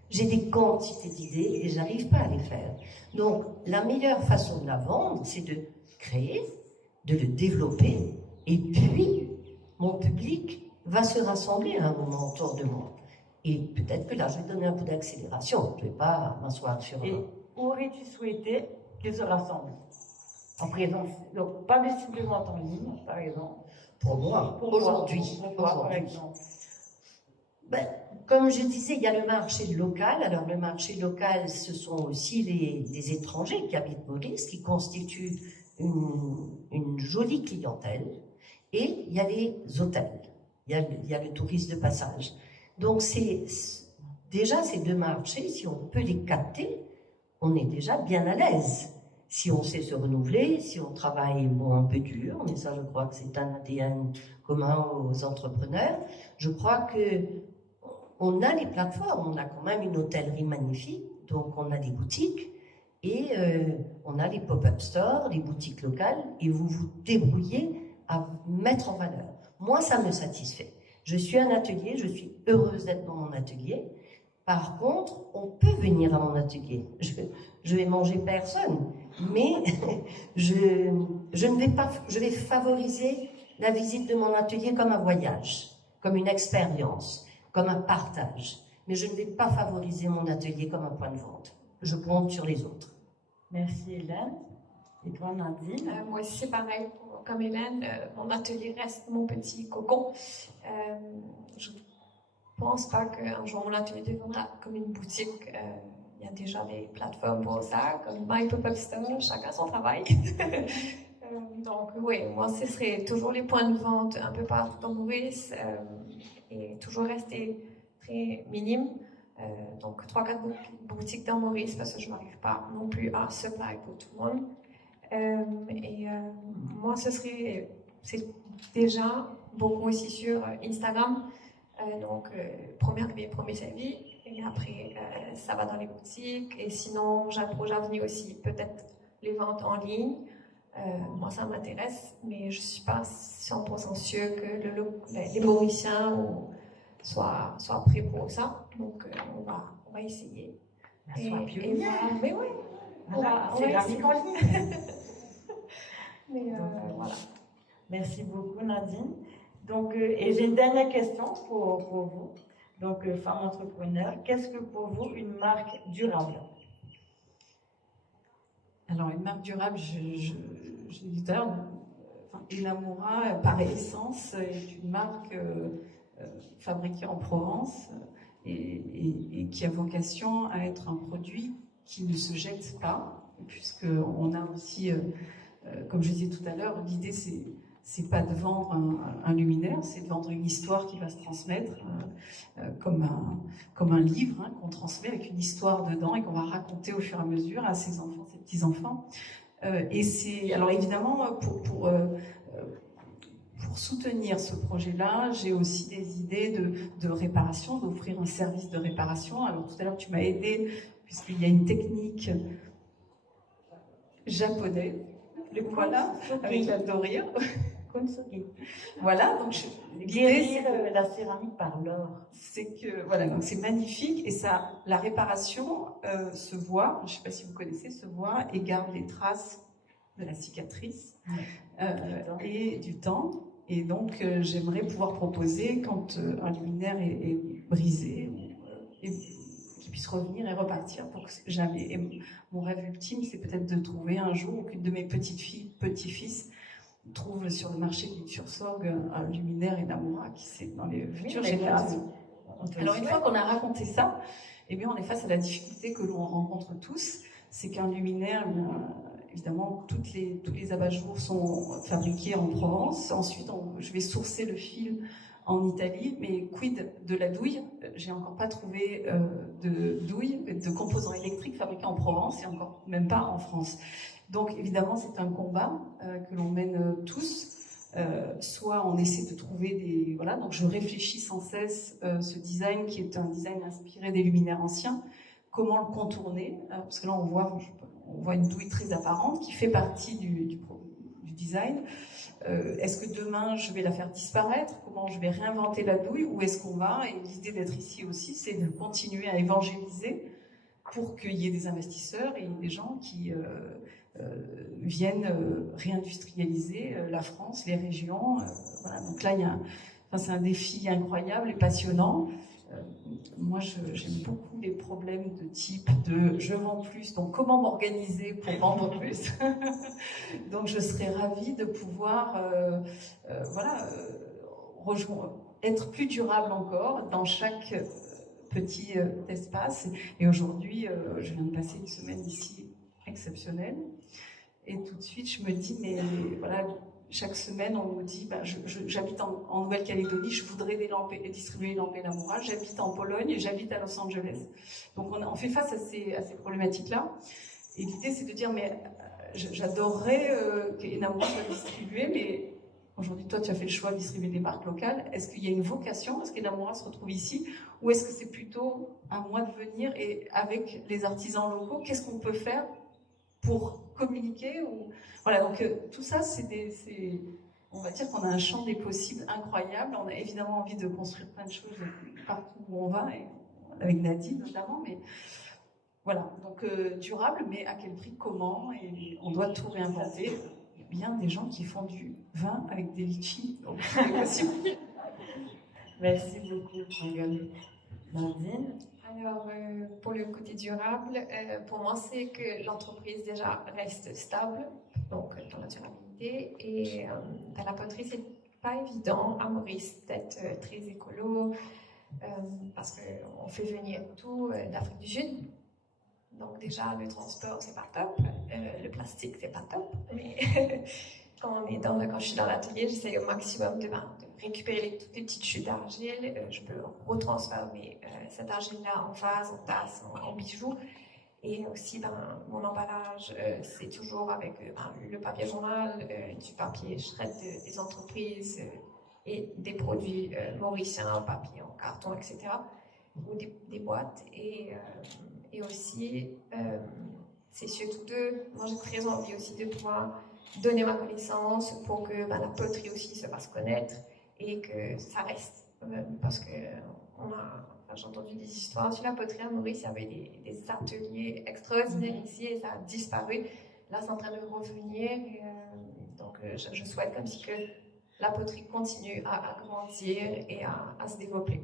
J'ai des quantités d'idées et j'arrive pas à les faire. Donc, la meilleure façon de la vendre, c'est de créer, de le développer, et puis, mon public va se rassembler à un moment autour de moi. Et peut-être que là, je vais donner un coup d'accélération. Je ne vais pas m'asseoir sur... Et où aurais-tu souhaité qu'ils se rassemblent? En présence. Donc, pas de simple vente en ligne, par exemple. Pour moi, aujourd'hui. Par exemple. Ben, comme je disais, il y a le marché local. Alors, le marché local, ce sont aussi les étrangers qui habitent Maurice, qui constituent une jolie clientèle. Et il y a les hôtels. Il y a le tourisme de passage. Donc, déjà, ces deux marchés, si on peut les capter, on est déjà bien à l'aise. Si on sait se renouveler, si on travaille un peu dur, mais ça, je crois que c'est un ADN commun aux entrepreneurs, je crois que on a les plateformes, on a quand même une hôtellerie magnifique, donc on a des boutiques, et on a les pop-up stores, les boutiques locales, et vous vous débrouillez à mettre en valeur. Moi, ça me satisfait. Je suis un atelier, je suis heureuse d'être dans mon atelier. Par contre, on peut venir à mon atelier. Je vais manger personne, mais je vais favoriser la visite de mon atelier comme un voyage, comme une expérience, comme un partage. Mais je ne vais pas favoriser mon atelier comme un point de vente. Je compte sur les autres. Merci Hélène. Et toi Nadine? Moi aussi c'est pareil, comme Hélène, mon atelier reste mon petit cocon. Je pense pas qu'un jour mon atelier deviendra comme une boutique. Il y a déjà des plateformes pour ça, comme My Pop-Up Store, chacun son travail. Donc oui, moi ce serait toujours les points de vente un peu partout dans Maurice et toujours rester très minime. Donc 3-4 boutiques dans Maurice parce que je n'arrive pas non plus à supply pour tout le monde. Moi c'est déjà beaucoup aussi sur Instagram. Donc premier arrivé, premier servi. Et après ça va dans les boutiques. Et sinon j'ai un projet à venir aussi, peut-être les ventes en ligne. Moi ça m'intéresse, mais je ne suis pas 100% sûre que les Mauriciens soient prêts pour ça. Donc on va essayer. Sois pionnière. Mais oui, c'est la musique en ligne. Mais voilà. Merci beaucoup Nadine. Donc, et j'ai une dernière question pour vous. Donc, femme entrepreneur, qu'est-ce que pour vous une marque durable? Alors, une marque durable, je dis tout à l'heure, Enamora, par essence, est une marque fabriquée en Provence et qui a vocation à être un produit qui ne se jette pas, puisqu'on a aussi, comme je disais tout à l'heure, l'idée c'est pas de vendre un luminaire, c'est de vendre une histoire qui va se transmettre comme un livre qu'on transmet avec une histoire dedans et qu'on va raconter au fur et à mesure à ses enfants, ses petits-enfants. Et c'est alors évidemment pour soutenir ce projet-là, j'ai aussi des idées de réparation, d'offrir un service de réparation. Alors tout à l'heure tu m'as aidé puisqu'il y a une technique japonaise. Le voilà, avec la dorure. Konsugi. Voilà, donc guérir la céramique par l'or. C'est que voilà, donc c'est magnifique et ça, la réparation se voit. Je ne sais pas si vous connaissez, se voit et garde les traces de la cicatrice et du temps. Et donc j'aimerais pouvoir proposer quand un luminaire est brisé qu'il puisse revenir et repartir pour que jamais. Et mon rêve ultime, c'est peut-être de trouver un jour qu'une de mes petites filles, petits-fils trouve sur le marché de Tursorg un luminaire Enamora qui c'est dans les futures générations. Alors une fois qu'on a raconté ça, eh bien on est face à la difficulté que l'on rencontre tous, c'est qu'un luminaire, évidemment tous les abat-jours sont fabriqués en Provence. Ensuite je vais sourcer le fil en Italie, mais quid de la douille? J'ai encore pas trouvé de douille, de composants électriques fabriqués en Provence et encore même pas en France. Donc évidemment c'est un combat que l'on mène tous. Soit on essaie de trouver des... Voilà, donc je réfléchis sans cesse ce design qui est un design inspiré des luminaires anciens. Comment le contourner? Parce que là on voit une douille très apparente qui fait partie du design. Est-ce que demain je vais la faire disparaître? Comment je vais réinventer la douille? Ou est-ce qu'on va, et l'idée d'être ici aussi, c'est de continuer à évangéliser pour qu'il y ait des investisseurs et des gens qui viennent réindustrialiser la France, les régions. Voilà. Donc là, c'est un défi incroyable et passionnant. Moi, j'aime beaucoup les problèmes de type de je vends plus, donc comment m'organiser pour vendre plus. Donc je serais ravie de pouvoir être plus durable encore dans chaque petit espace. Et aujourd'hui, je viens de passer une semaine ici exceptionnelle. Et tout de suite, je me dis, mais voilà, chaque semaine, on nous dit, j'habite en Nouvelle-Calédonie, je voudrais distribuer les lampes Enamora, j'habite en Pologne, j'habite à Los Angeles. Donc on fait face à ces problématiques-là. Et l'idée, c'est de dire, mais j'adorerais qu'Enamora soit distribué, mais aujourd'hui, toi, tu as fait le choix de distribuer des marques locales. Est-ce qu'il y a une vocation? Est-ce qu'Enamora se retrouve ici? Ou est-ce que c'est plutôt à moi de venir et avec les artisans locaux, qu'est-ce qu'on peut faire pour communiquer Voilà, donc tout ça, on va dire qu'on a un champ des possibles incroyable. On a évidemment envie de construire plein de choses partout où on va, et avec Nadine notamment, mais voilà, donc durable, mais à quel prix, comment? Et on doit tout réinventer. Il y a bien des gens qui font du vin avec des litchis, donc c'est possible. Merci beaucoup, Nadine. Alors, pour le côté durable, pour moi, c'est que l'entreprise déjà reste stable, donc dans la durabilité. Et dans la poterie, c'est pas évident à Maurice d'être très écolo, parce qu'on fait venir tout d'Afrique du Sud. Donc déjà, le transport, c'est pas top. Le plastique, c'est pas top. Mais quand je suis dans l'atelier, j'essaie au maximum de récupérer toutes les petites chutes d'argile. Je peux retransformer cette argile-là en vase, en tasse, en bijoux. Et aussi, mon emballage, c'est toujours avec le papier journal, du papier shred des entreprises et des produits mauriciens, papier en carton, etc. Ou des boîtes. Et aussi, c'est surtout moi j'ai très envie aussi de pouvoir donner ma connaissance pour que la poterie aussi se fasse connaître et que ça reste. Parce que j'ai entendu des histoires sur la poterie à Maurice, il y avait des ateliers extraordinaires ici et ça a disparu. Là, c'est en train de revenir. Et, donc, je souhaite comme si que la poterie continue à grandir et à se développer.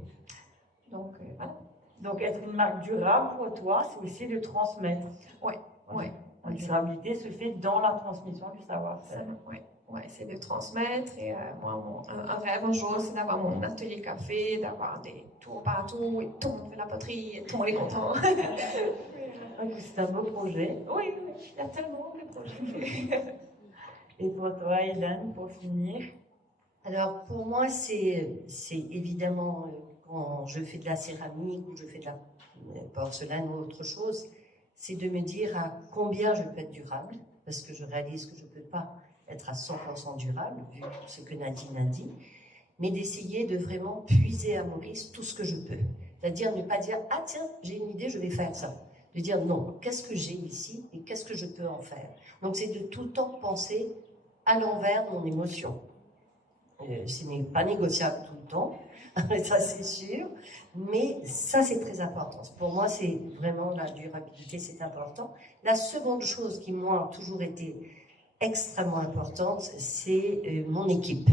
Donc, voilà. Donc, être une marque durable pour toi, c'est aussi de transmettre. Oui. La durabilité se fait dans la transmission du savoir-faire. Oui, c'est de transmettre. Et moi, un rêve un jour, c'est d'avoir mon atelier café, d'avoir des tours partout, et tout le monde fait la poterie, et tout le monde est content. C'est un beau projet. Oui, il y a tellement de projets. Et pour toi, Hélène, pour finir? Alors, pour moi, c'est évidemment, quand je fais de la céramique ou je fais de la porcelaine ou autre chose, c'est de me dire à combien je peux être durable, parce que je réalise que je ne peux pas être à 100% durable, vu ce que Nadine a dit, mais d'essayer de vraiment puiser à Maurice tout ce que je peux. C'est-à-dire ne pas dire « Ah tiens, j'ai une idée, je vais faire ça ». De dire « Non, qu'est-ce que j'ai ici et qu'est-ce que je peux en faire ?» Donc c'est de tout le temps penser à l'envers de mon émotion. Ce n'est pas négociable tout le temps, ça c'est sûr, mais ça c'est très important. Pour moi, c'est vraiment la durabilité, c'est important. La seconde chose qui, moi, a toujours été extrêmement importante, c'est mon équipe.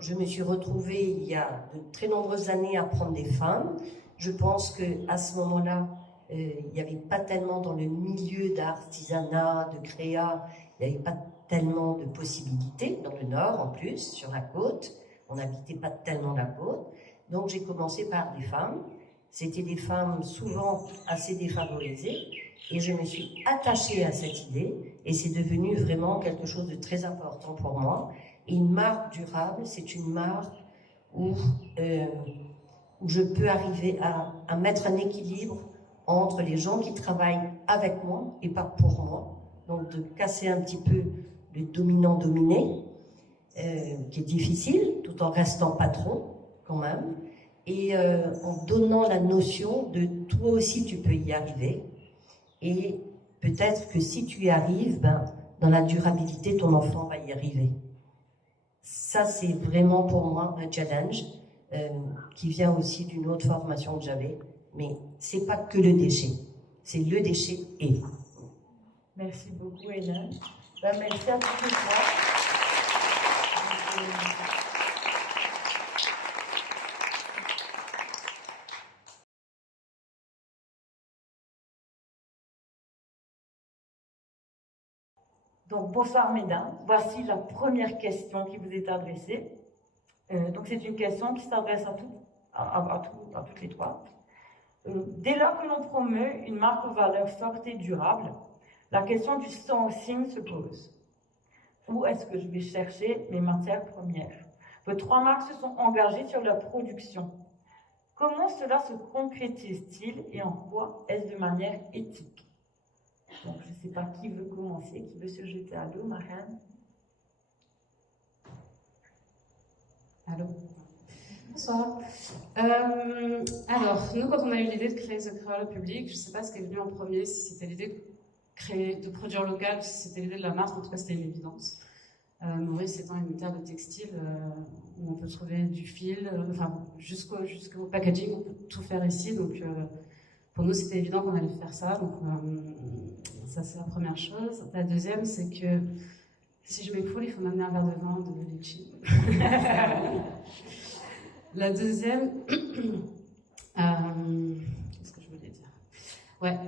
Je me suis retrouvée il y a de très nombreuses années à prendre des femmes. Je pense qu'à ce moment-là, il n'y avait pas tellement dans le milieu d'artisanat, de créa, il n'y avait pas tellement de possibilités, dans le nord en plus, sur la côte. On n'habitait pas tellement la côte. Donc j'ai commencé par des femmes. C'était des femmes souvent assez défavorisées. Et je me suis attachée à cette idée. Et c'est devenu vraiment quelque chose de très important pour moi. Et une marque durable, c'est une marque où je peux arriver à mettre un équilibre entre les gens qui travaillent avec moi et pas pour moi. Donc de casser un petit peu le dominant-dominé, qui est difficile, tout en restant patron quand même, et en donnant la notion de toi aussi tu peux y arriver. Et peut-être que si tu y arrives, dans la durabilité, ton enfant va y arriver. Ça, c'est vraiment pour moi un challenge qui vient aussi d'une autre formation que j'avais. Mais c'est pas que le déchet, c'est le déchet et. Merci beaucoup, Hélène. Merci à tous les trois. Donc, bonsoir mesdames. Voici la première question qui vous est adressée. Donc, c'est une question qui s'adresse à toutes les trois. Dès lors que l'on promeut une marque aux valeurs fortes et durables, la question du sourcing se pose. Où est-ce que je vais chercher mes matières premières? Vos trois marques se sont engagées sur la production. Comment cela se concrétise-t-il et en quoi est-ce de manière éthique? Donc, je ne sais pas qui veut commencer, qui veut se jeter à l'eau, Marianne? Allô. Bonsoir. Alors, nous, quand on a eu l'idée de créer The Creole Public, je ne sais pas ce qui est venu en premier, si c'était l'idée de créer, de produire local, si c'était l'idée de la marque, en tout cas c'était une évidence. Maurice étant une terre de textile où on peut trouver du fil, enfin jusqu'au packaging, on peut tout faire ici. Donc pour nous c'était évident qu'on allait faire ça. Donc ça c'est la première chose. La deuxième c'est que si je m'écoule, il faut m'amener un verre de vin de litchi. La deuxième, qu'est-ce que je voulais dire? Ouais,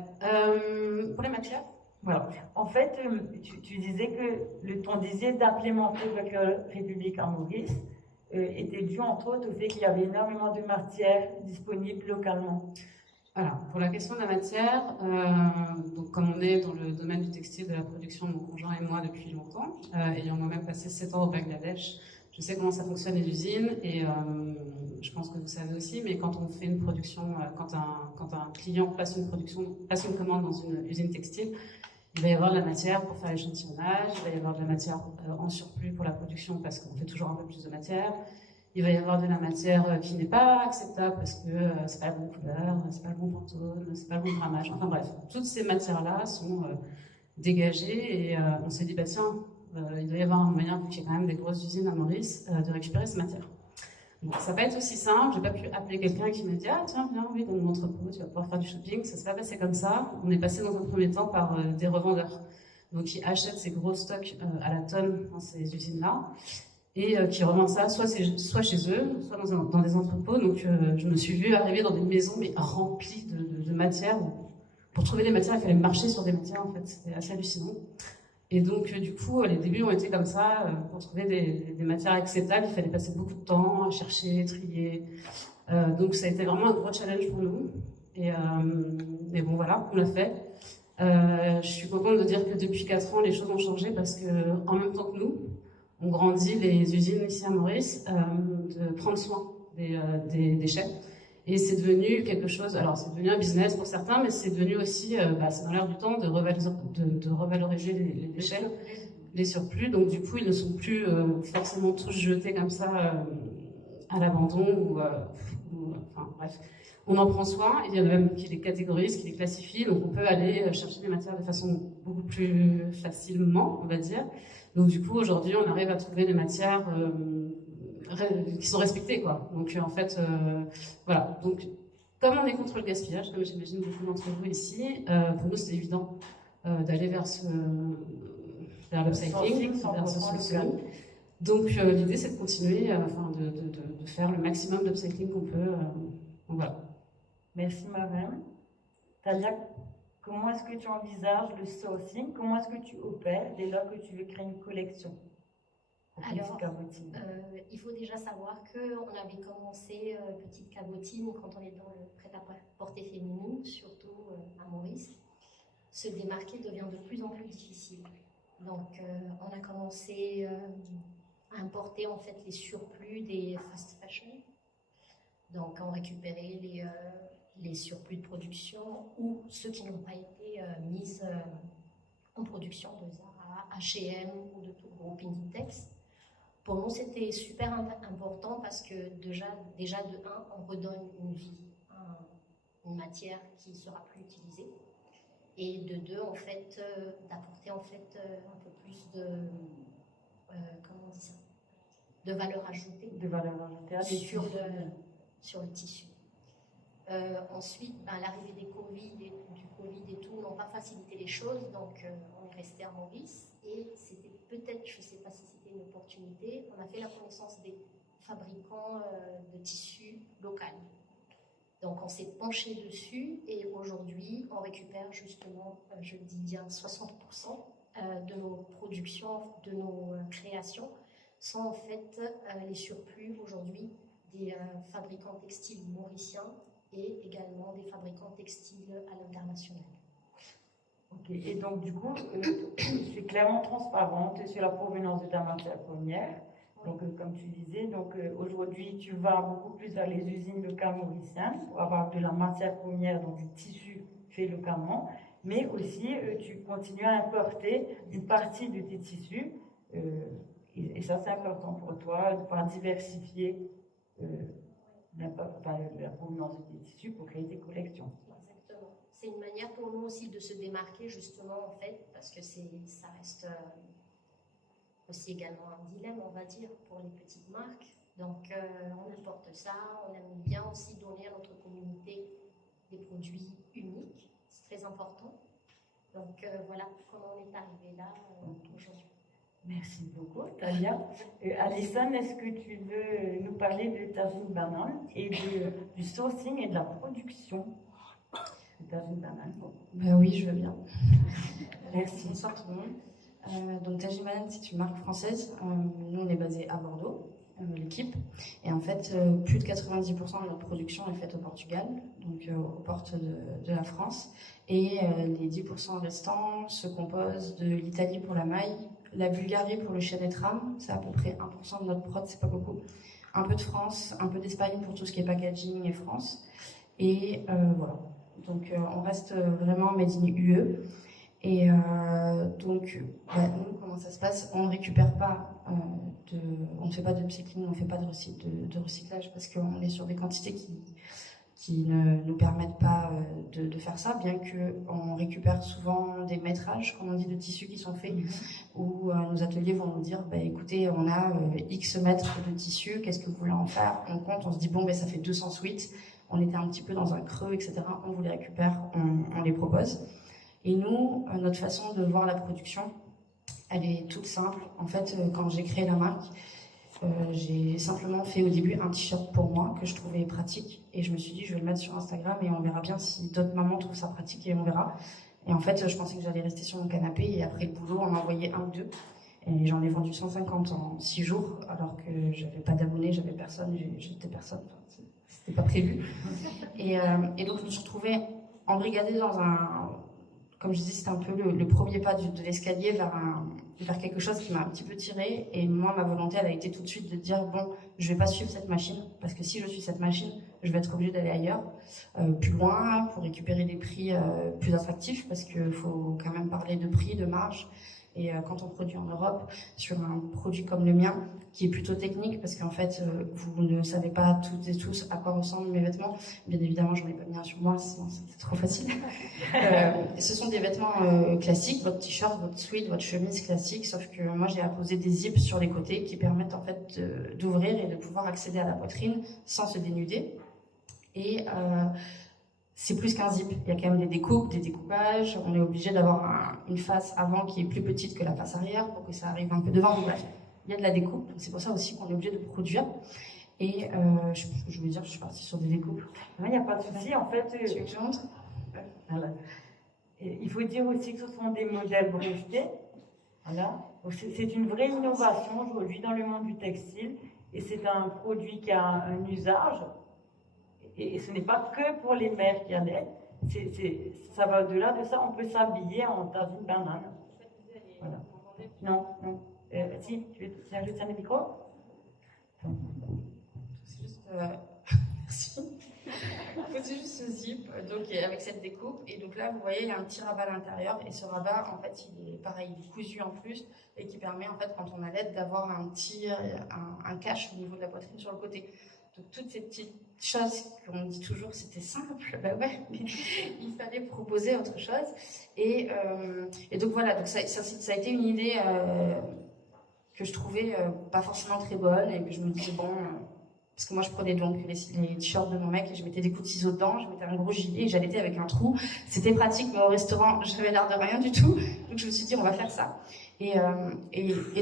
pour les matières. Voilà. En fait, tu disais que ton désir d'implémenter le Creole République à Maurice était dû entre autres au fait qu'il y avait énormément de matières disponibles localement. Voilà, pour la question de la matière, donc comme on est dans le domaine du textile, de la production, mon conjoint et moi depuis longtemps, ayant moi-même passé 7 ans au Bangladesh, je sais comment ça fonctionne les usines et je pense que vous savez aussi, mais quand on fait une production, quand un client passe une commande dans une usine textile, il va y avoir de la matière pour faire l'échantillonnage, il va y avoir de la matière en surplus pour la production parce qu'on fait toujours un peu plus de matière. Il va y avoir de la matière qui n'est pas acceptable parce que c'est pas la bonne couleur, c'est pas le bon pantone, c'est pas le bon grammage. Enfin bref, toutes ces matières-là sont dégagées et on s'est dit, bah tiens, il doit y avoir un moyen, vu qu'il y a quand même des grosses usines à Maurice, de récupérer ces matières. Donc ça va pas être aussi simple, j'ai pas pu appeler quelqu'un qui me dit, ah tiens, viens, oui, dans mon entrepôt, tu vas pouvoir faire du shopping. Ça s'est pas passé comme ça. On est passé dans un premier temps par des revendeurs, donc qui achètent ces gros stocks à la tonne dans ces usines-là. Et qui revendent ça soit chez eux, soit dans des entrepôts. Donc je me suis vue arriver dans des maisons mais remplies de matières. Pour trouver des matières, il fallait marcher sur des matières, en fait. C'était assez hallucinant. Et donc du coup, les débuts ont été comme ça. Pour trouver des matières acceptables, il fallait passer beaucoup de temps à chercher, trier. Donc ça a été vraiment un gros challenge pour nous. Et bon voilà, on l'a fait. Je suis contente de dire que depuis 4 ans, les choses ont changé parce que en même temps que nous, on grandit les usines ici à Maurice de prendre soin des déchets. Et c'est devenu quelque chose, alors c'est devenu un business pour certains, mais c'est devenu aussi, c'est dans l'air du temps de revaloriser les déchets, les surplus. Donc du coup, ils ne sont plus forcément tous jetés comme ça à l'abandon. Enfin bref, on en prend soin. Il y en a même qui les catégorisent, qui les classifient. Donc on peut aller chercher des matières de façon beaucoup plus facilement, on va dire. Donc du coup, aujourd'hui, on arrive à trouver des matières qui sont respectées, quoi. Donc en fait, voilà. Donc comme on est contre le gaspillage, comme j'imagine beaucoup d'entre vous ici, pour nous c'était évident d'aller vers l'upcycling, vers ce sourcing. Donc l'idée c'est de continuer, de faire le maximum d'upcycling qu'on peut. Donc voilà. Merci Marème. Talia, comment est-ce que tu envisages le sourcing? Comment est-ce que tu opères dès lors que tu veux créer une collection? Alors, il faut déjà savoir qu'on avait commencé petite cabotine quand on est dans le prêt-à-porter féminin, surtout à Maurice. Se démarquer devient de plus en plus difficile. Donc, on a commencé à importer en fait les surplus des fast fashion. Donc, on récupérait les surplus de production ou ceux qui n'ont pas été mis en production de Zara, H&M ou de tout groupe Inditex. Pour nous, c'était super important parce que déjà de 1, on redonne une vie à une matière qui ne sera plus utilisée. Et de 2, en fait, d'apporter en fait un peu plus de comment on dit ça, de valeur ajoutée. De valeur ajoutée sur le tissu. Ensuite, l'arrivée du Covid et tout n'ont pas facilité les choses, donc on est resté à Maurice et c'était peut-être, je ne sais pas si c'était une opportunité, on a fait la connaissance des fabricants de tissus locaux. Donc on s'est penché dessus et aujourd'hui on récupère justement, je le dis bien, 60% de nos productions, de nos créations sont en fait les surplus aujourd'hui des fabricants textiles mauriciens et également des fabricants textiles à l'international. Ok, et donc du coup, tu es clairement transparente sur la provenance de ta matière première. Donc comme tu disais, donc aujourd'hui tu vas beaucoup plus vers les usines locales mauriciennes pour avoir de la matière première, donc du tissu fait localement, mais aussi tu continues à importer une partie de tes tissus Et ça, c'est important pour toi, de pouvoir diversifier la provenance des tissus pour créer des collections. Exactement. C'est une manière pour nous aussi de se démarquer, justement, en fait, parce que ça reste aussi également un dilemme, on va dire, pour les petites marques. Donc, on apporte ça, on aime bien aussi donner à notre communauté des produits uniques, c'est très important. Donc, voilà comment on est arrivé là aujourd'hui. Merci beaucoup, Talia. Alison, est-ce que tu veux nous parler de Tajine Banane et du sourcing et de la production de Tajine Banane? Ben oui, je veux bien. Merci. Bonsoir tout le monde. Donc Tajine Banane, c'est une marque française. Nous, on est basé à Bordeaux, l'équipe. Et en fait, plus de 90% de notre production est faite au Portugal, donc aux portes de la France. Et les 10% restants se composent de l'Italie pour la maille, la Bulgarie pour le chêne et trame, c'est à peu près 1% de notre prod, c'est pas beaucoup. Un peu de France, un peu d'Espagne pour tout ce qui est packaging et France. Et voilà. Donc on reste vraiment made in UE. Et donc, nous, comment ça se passe? On ne récupère pas, on ne fait pas de upcycling, on ne fait pas de recyclage parce qu'on est sur des quantités qui ne nous permettent pas de faire ça, bien qu'on récupère souvent des métrages, comme on dit, de tissus qui sont faits, où nos ateliers vont nous dire, écoutez, on a X mètres de tissu, qu'est-ce que vous voulez en faire? On compte, on se dit, bon, ça fait 200 suites, on était un petit peu dans un creux, etc. On vous les récupère, on les propose. Et nous, notre façon de voir la production, elle est toute simple. En fait, quand j'ai créé la marque, j'ai simplement fait au début un t-shirt pour moi que je trouvais pratique et je me suis dit je vais le mettre sur Instagram et on verra bien si d'autres mamans trouvent ça pratique et on verra. Et en fait, je pensais que j'allais rester sur mon canapé et après le boulot, on m'a envoyé un ou deux et j'en ai vendu 150 en 6 jours alors que j'avais pas d'abonnés, j'avais personne, j'étais personne, enfin, c'était pas prévu. Et donc je me suis retrouvée embrigadée dans comme je disais, c'était un peu le premier pas de l'escalier vers quelque chose qui m'a un petit peu tirée. Et moi, ma volonté, elle a été tout de suite de dire, bon, je vais pas suivre cette machine, parce que si je suis cette machine, je vais être obligée d'aller ailleurs, plus loin, pour récupérer des prix plus attractifs, parce qu'il faut quand même parler de prix, de marge. Et quand on produit en Europe, sur un produit comme le mien, qui est plutôt technique, parce qu'en fait, vous ne savez pas toutes et tous à quoi ressemblent mes vêtements. Bien évidemment, j'en ai pas mis un sur moi, sinon c'est trop facile. Ce sont des vêtements classiques, votre t-shirt, votre sweat, votre chemise classique, sauf que moi, j'ai apposé des zips sur les côtés qui permettent en fait d'ouvrir et de pouvoir accéder à la poitrine sans se dénuder. Et c'est plus qu'un zip, il y a quand même des découpes, des découpages, on est obligé d'avoir une face avant qui est plus petite que la face arrière pour que ça arrive un peu devant, donc bref, il y a de la découpe, donc c'est pour ça aussi qu'on est obligé de produire. Et je veux dire, je suis partie sur des découpes. Non, il n'y a pas de souci, en fait. Tu veux que je montre? Voilà. Et il faut dire aussi que ce sont des modèles brevetés. Voilà. C'est une vraie innovation aujourd'hui dans le monde du textile, et c'est un produit qui a un usage. Et ce n'est pas que pour les mères qui allaient, ça va au-delà de ça, on peut s'habiller en Tajine Banane. Voilà. Non. Si, tu veux ajouter un micro? C'est juste... Merci. C'est juste ce zip, donc avec cette découpe, et donc là vous voyez il y a un petit rabat à l'intérieur, et ce rabat en fait il est pareil, il est cousu en plus, et qui permet en fait quand on allait d'avoir un cache au niveau de la poitrine sur le côté. Donc toutes ces petites choses qu'on dit toujours c'était simple, ben ouais, mais il fallait proposer autre chose. Et donc voilà, donc ça a été une idée que je trouvais pas forcément très bonne et que je me disais bon, parce que moi je prenais donc les t-shirts de mon mec et je mettais des coups de ciseaux dedans, je mettais un gros gilet et j'allaitais avec un trou. C'était pratique, mais au restaurant j'avais l'air de rien du tout, donc je me suis dit on va faire ça. Et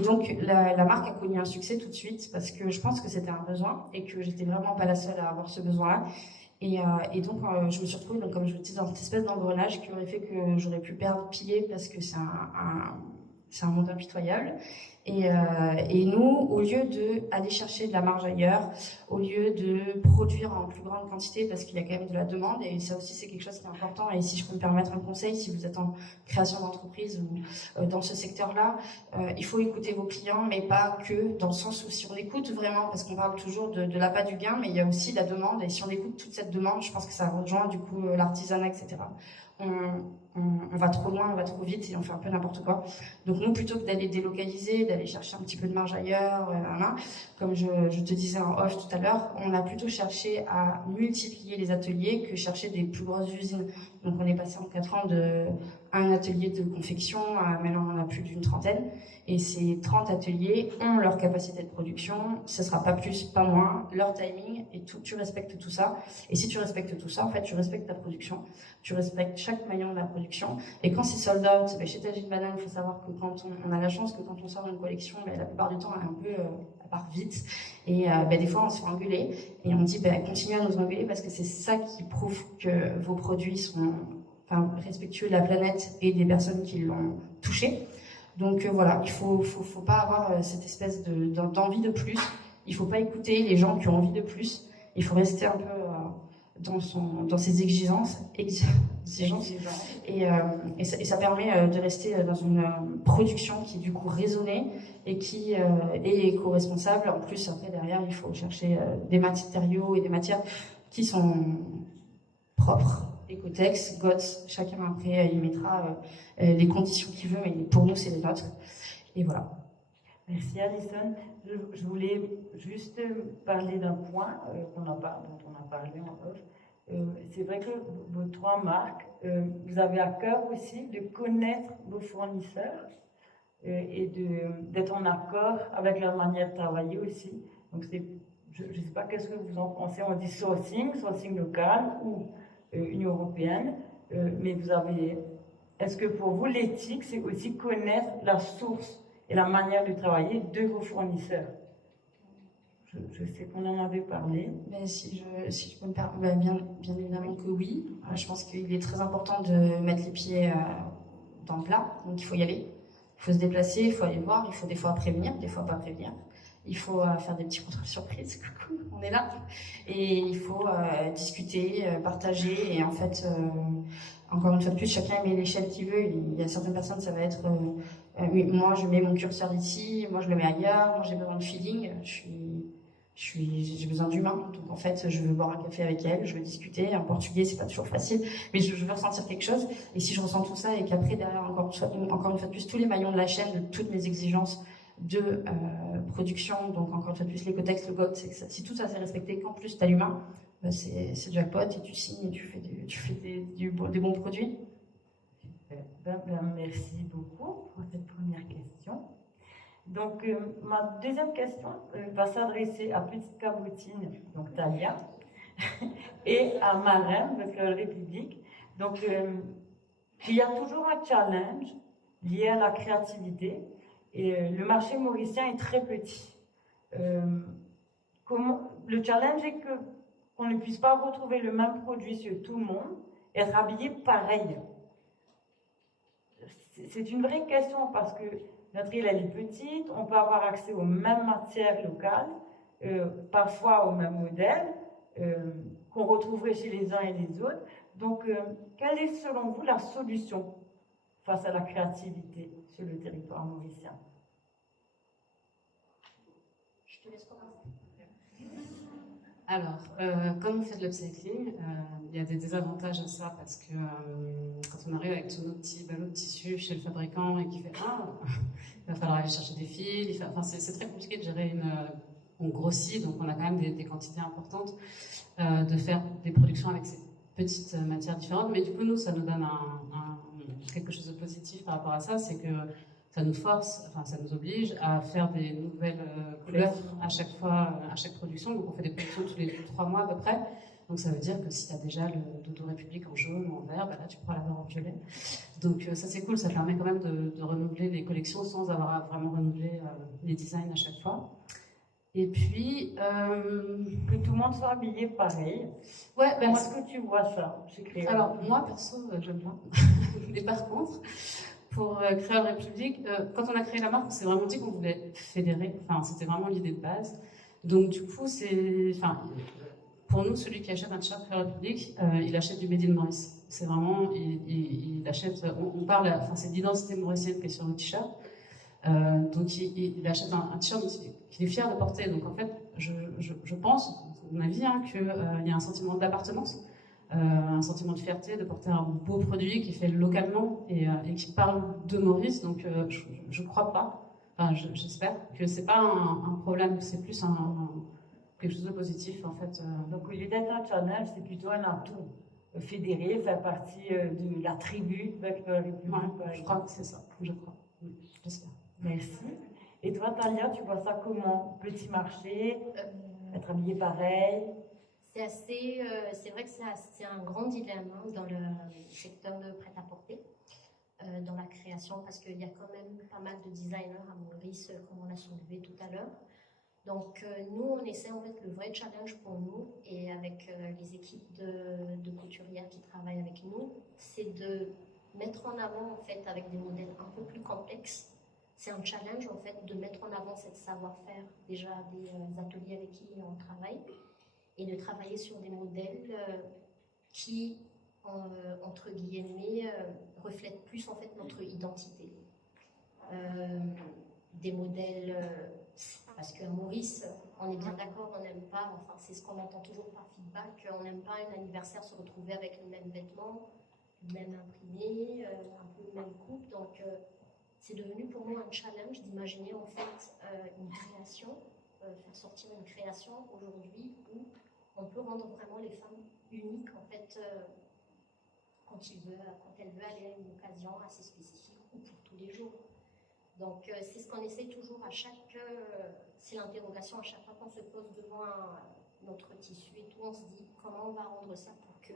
donc la marque a connu un succès tout de suite parce que je pense que c'était un besoin et que j'étais vraiment pas la seule à avoir ce besoin-là. Et donc je me suis retrouvée, donc, comme je vous disais, dans cette espèce d'engrenage qui aurait fait que j'aurais pu perdre pied parce que c'est un monde impitoyable. Et nous, au lieu d'aller chercher de la marge ailleurs, au lieu de produire en plus grande quantité, parce qu'il y a quand même de la demande, et ça aussi c'est quelque chose qui est important, et si je peux me permettre un conseil, si vous êtes en création d'entreprise ou dans ce secteur-là, il faut écouter vos clients, mais pas que dans le sens où si on écoute vraiment, parce qu'on parle toujours de l'appât du gain, mais il y a aussi la demande, et si on écoute toute cette demande, je pense que ça rejoint du coup l'artisanat, etc. on va trop loin, on va trop vite et on fait un peu n'importe quoi. Donc nous, plutôt que d'aller délocaliser, d'aller chercher un petit peu de marge ailleurs, comme je te disais en off tout à l'heure, on a plutôt cherché à multiplier les ateliers que chercher des plus grosses usines. Donc on est passé en 4 ans de un atelier de confection à maintenant on a plus d'une trentaine. Et ces 30 ateliers ont leur capacité de production, ce sera pas plus, pas moins, leur timing, et tout, tu respectes tout ça. Et si tu respectes tout ça, en fait, tu respectes ta production, tu respectes chaque maillon de la production. Et quand c'est sold out, chez Tagine Banane, il faut savoir que quand on a la chance que quand on sort une collection, la plupart du temps, elle est un peu, elle part vite. Et des fois, on se fait engueuler, et on dit, continuez à nous engueuler, parce que c'est ça qui prouve que vos produits sont respectueux de la planète et des personnes qui l'ont touché. Donc voilà, il faut pas avoir cette espèce d'envie de plus. Il faut pas écouter les gens qui ont envie de plus. Il faut rester un peu dans ses exigences. Et ça permet de rester dans une production qui est du coup raisonnée et qui est éco-responsable. En plus, après derrière, il faut chercher des matériaux et des matières qui sont propres. Ecotex, GOTS, chacun après il mettra les conditions qu'il veut, mais pour nous c'est les nôtres. Et voilà. Merci Alison. Je voulais juste parler d'un point dont on a parlé en off. C'est vrai que vos 3 marques, vous avez à cœur aussi de connaître vos fournisseurs et d'être en accord avec leur manière de travailler aussi. Donc je ne sais pas qu'est-ce que vous en pensez. On dit sourcing local ou Union européenne, mais est-ce que pour vous l'éthique c'est aussi connaître la source et la manière de travailler de vos fournisseurs? Je sais qu'on en avait parlé. Mais si je peux me permettre, bien évidemment que oui. Je pense qu'il est très important de mettre les pieds dans le plat, donc il faut y aller, il faut se déplacer, il faut aller voir, il faut des fois prévenir, des fois pas prévenir. Il faut faire des petits contrôles surprises, coucou, on est là. Et il faut discuter, partager. Et en fait, encore une fois de plus, chacun met l'échelle qu'il veut. Il y a certaines personnes, ça va être moi je mets mon curseur ici, moi je le mets ailleurs, moi j'ai besoin de feeling, j'ai besoin d'humain. Donc en fait, je veux boire un café avec elle, je veux discuter. En portugais, c'est pas toujours facile, mais je veux ressentir quelque chose. Et si je ressens tout ça et qu'après, derrière, encore une fois de plus, tous les maillons de la chaîne, de toutes mes exigences de production, donc encore une fois de plus l'écotex, le GOT, si tout ça c'est respecté, qu'en plus t'as l'humain, c'est jackpot et tu signes et tu fais des bons produits. Merci beaucoup pour cette première question. Donc ma deuxième question va s'adresser à Petite Cabotine, donc Talia, et à Marraine, de Créole République. Donc il y a toujours un challenge lié à la créativité. Et le marché mauricien est très petit. Le challenge est qu'on ne puisse pas retrouver le même produit sur tout le monde et être habillé pareil. C'est une vraie question parce que notre île elle est petite, on peut avoir accès aux mêmes matières locales, parfois aux mêmes modèles qu'on retrouverait chez les uns et les autres. Donc, quelle est selon vous la solution face à la créativité sur le territoire mauricien? Je te laisse commencer. Alors, comme on fait de l'upcycling, il y a des désavantages à ça parce que quand on arrive avec tous nos petits ballots de tissu chez le fabricant et qu'il fait il va falloir aller chercher des fils, c'est très compliqué de gérer on grossit, donc on a quand même des quantités importantes, de faire des productions avec ces petites matières différentes, mais du coup nous ça nous donne quelque chose de positif par rapport à ça, c'est que ça nous force, ça nous oblige à faire des nouvelles couleurs à chaque fois, à chaque production. Donc on fait des productions tous les 3 mois à peu près. Donc ça veut dire que si tu as déjà le Dodo République en jaune ou en vert, là tu pourras l'avoir en violet. Donc ça c'est cool, ça permet quand même de renouveler les collections sans avoir à vraiment renouveler les designs à chaque fois. Et puis que tout le monde soit habillé pareil. Ouais, comment est-ce que tu vois ça chez Créole? Alors moi perso j'aime pas. Mais par contre, pour Créole République, quand on a créé la marque, on s'est vraiment dit qu'on voulait fédérer. C'était vraiment l'idée de base. Donc du coup, pour nous, celui qui achète un t-shirt Créole République, il achète du Made in Maurice. C'est vraiment, il achète. On parle, c'est l'identité mauricienne qui est sur le t-shirt. Donc il achète un t-shirt qu'il est fier de porter. Donc en fait, je pense, à mon avis, qu'il y a un sentiment d'appartenance un sentiment de fierté de porter un beau produit qui est fait localement et qui parle de Maurice. Donc je crois pas, enfin j'espère que c'est pas un problème, c'est plus quelque chose de positif en fait. Donc au lieu d'être un challenge, c'est plutôt un atout. Fédérer, faire partie de la tribu avec le République. Ouais, je crois que c'est ça, je crois. J'espère. Merci. Et toi, Talia, tu vois ça comment? Petit marché, être habillé pareil? C'est vrai que c'est un grand dilemme dans le secteur de prêt-à-porter, dans la création, parce qu'il y a quand même pas mal de designers à Maurice, comme on a soulevé tout à l'heure. Donc nous, on essaie en fait le vrai challenge pour nous et avec les équipes de couturières qui travaillent avec nous, c'est de mettre en avant en fait avec des modèles un peu plus complexes. C'est un challenge en fait de mettre en avant cette savoir-faire déjà des ateliers avec qui on travaille et de travailler sur des modèles qui entre guillemets reflètent plus en fait notre identité. Des modèles parce qu'à Maurice, on est bien d'accord, on n'aime pas, enfin c'est ce qu'on entend toujours par feedback, on n'aime pas un anniversaire se retrouver avec le même vêtement, le même imprimé, un peu le même coupe, donc c'est devenu pour nous un challenge d'imaginer en fait une création, faire sortir une création aujourd'hui où on peut rendre vraiment les femmes uniques en fait quand elles veulent aller à une occasion assez spécifique ou pour tous les jours. Donc c'est ce qu'on essaie toujours à chaque, c'est l'interrogation à chaque fois qu'on se pose devant notre tissu et tout, on se dit comment on va rendre ça pour que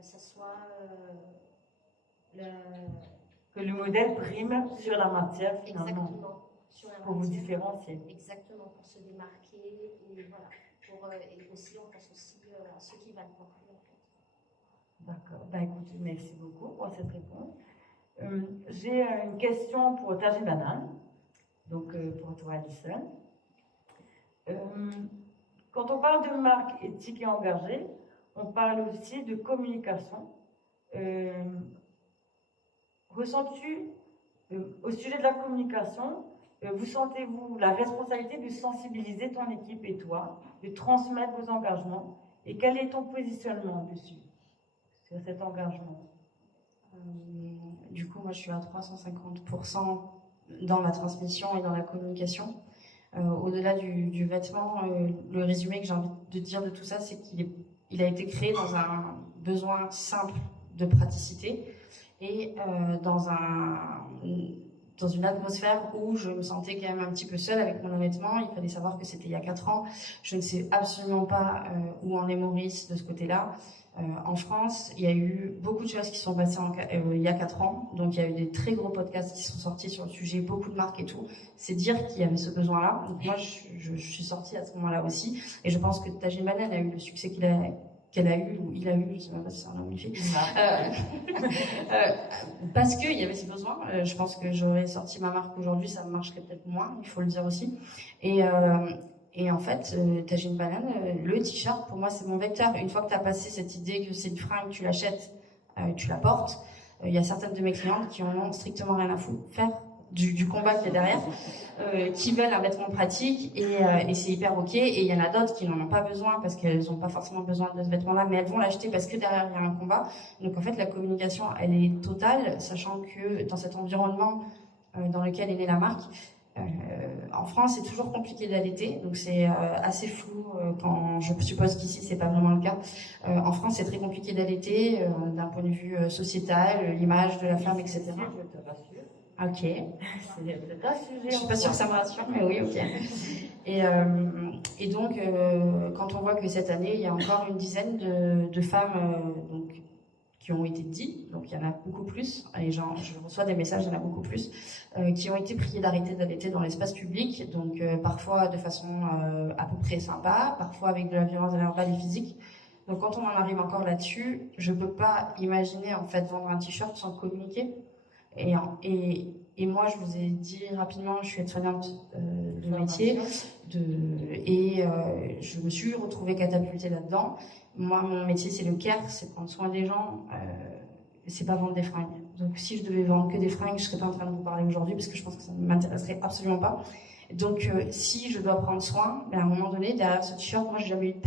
ça soit que le modèle prime sur la matière finalement. Exactement, sur la pour matière, vous différencier. Exactement, pour se démarquer et voilà, et aussi on pense aussi à ceux qui valent porter en fait. D'accord, ben écoutez, merci beaucoup pour cette réponse. J'ai une question pour Tajine Banane, donc pour toi Alison. Quand on parle de marque éthique et engagée, on parle aussi de communication. Ressens-tu, au sujet de la communication, vous sentez-vous la responsabilité de sensibiliser ton équipe et toi, de transmettre vos engagements, et quel est ton positionnement dessus, sur cet engagement? Du coup, moi, je suis à 350% dans la transmission et dans la communication. Au-delà du vêtement, le résumé que j'ai envie de dire de tout ça, c'est qu'il a été créé dans un besoin simple de praticité et dans une atmosphère où je me sentais quand même un petit peu seule avec mon vêtement. Il fallait savoir que c'était il y a 4 ans. Je ne sais absolument pas où en est Maurice de ce côté-là. En France, il y a eu beaucoup de choses qui sont passées il y a 4 ans. Donc, il y a eu des très gros podcasts qui sont sortis sur le sujet, beaucoup de marques et tout. C'est dire qu'il y avait ce besoin-là. Donc, moi, je suis sortie à ce moment-là aussi. Et je pense que Tajine Banane a eu le succès qu'elle a eu, ou il a eu, je ne sais même pas si c'est un homme ou une fille. Parce qu'il y avait ce besoin. Je pense que j'aurais sorti ma marque aujourd'hui, ça marcherait peut-être moins, il faut le dire aussi. Et en fait, Tajine Banane, le t-shirt, pour moi, c'est mon vecteur. Une fois que tu as passé cette idée que c'est une fringue, tu l'achètes, tu la portes, il y a certaines de mes clientes qui en ont strictement rien à faire du combat qu'il y a derrière, qui veulent un vêtement pratique et c'est hyper ok. Et il y en a d'autres qui n'en ont pas besoin parce qu'elles n'ont pas forcément besoin de ce vêtement-là, mais elles vont l'acheter parce que derrière il y a un combat. Donc en fait, la communication, elle est totale, sachant que dans cet environnement dans lequel est née la marque, en France, c'est toujours compliqué d'allaiter, donc c'est assez flou. Quand je suppose qu'ici, c'est pas vraiment le cas. En France, c'est très compliqué d'allaiter d'un point de vue sociétal, l'image de la femme, etc. Je te rassure. Ok. C'est un sujet. Je suis pas sûre que ça me rassure, mais oui, ok. Et donc, quand on voit que cette année, il y a encore une dizaine de femmes donc, qui ont été dites, donc il y en a beaucoup plus, et je reçois des messages, il y en a beaucoup plus, qui ont été priées d'arrêter d'allaiter dans l'espace public, donc parfois de façon à peu près sympa, parfois avec de la violence verbale et physique. Donc quand on en arrive encore là-dessus, je peux pas imaginer en fait vendre un t-shirt sans communiquer. Et moi, je vous ai dit rapidement, je suis aide-soignante de métier, et je me suis retrouvée catapultée là-dedans. Moi, mon métier, c'est le care, c'est prendre soin des gens, c'est pas vendre des fringues. Donc, si je devais vendre que des fringues, je serais pas en train de vous parler aujourd'hui, parce que je pense que ça ne m'intéresserait absolument pas. Donc, si je dois prendre soin, ben, à un moment donné, derrière ce t-shirt, moi, j'ai jamais eu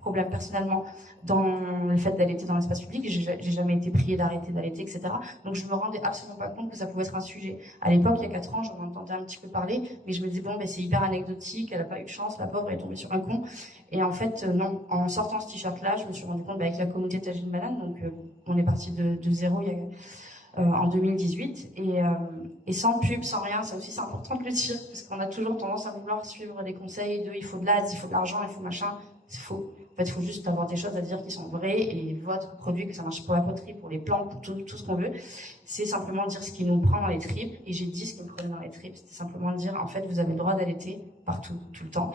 problème personnellement dans le fait d'allaiter dans l'espace public. J'ai jamais été priée d'arrêter d'allaiter, etc. Donc je me rendais absolument pas compte que ça pouvait être un sujet. À l'époque, il y a 4 ans, j'en entendais un petit peu parler, mais je me disais bon, ben c'est hyper anecdotique, elle a pas eu de chance, la pauvre, elle est tombée sur un con. Et en fait, non. En sortant ce t-shirt-là, je me suis rendu compte avec la communauté Tagine Banane, donc on est parti de zéro en 2018 et sans pub, sans rien, ça aussi c'est important de le dire parce qu'on a toujours tendance à vouloir suivre des conseils de il faut de l'ads, il faut de l'argent, il faut machin, c'est faux. En fait, il faut juste avoir des choses à dire qui sont vraies et votre produit, que ça marche pour la poterie, pour les plantes, pour tout ce qu'on veut, c'est simplement dire ce qui nous prend dans les tripes. Et j'ai dit ce qui me prenait dans les tripes, c'était simplement dire en fait vous avez le droit d'allaiter partout, tout le temps.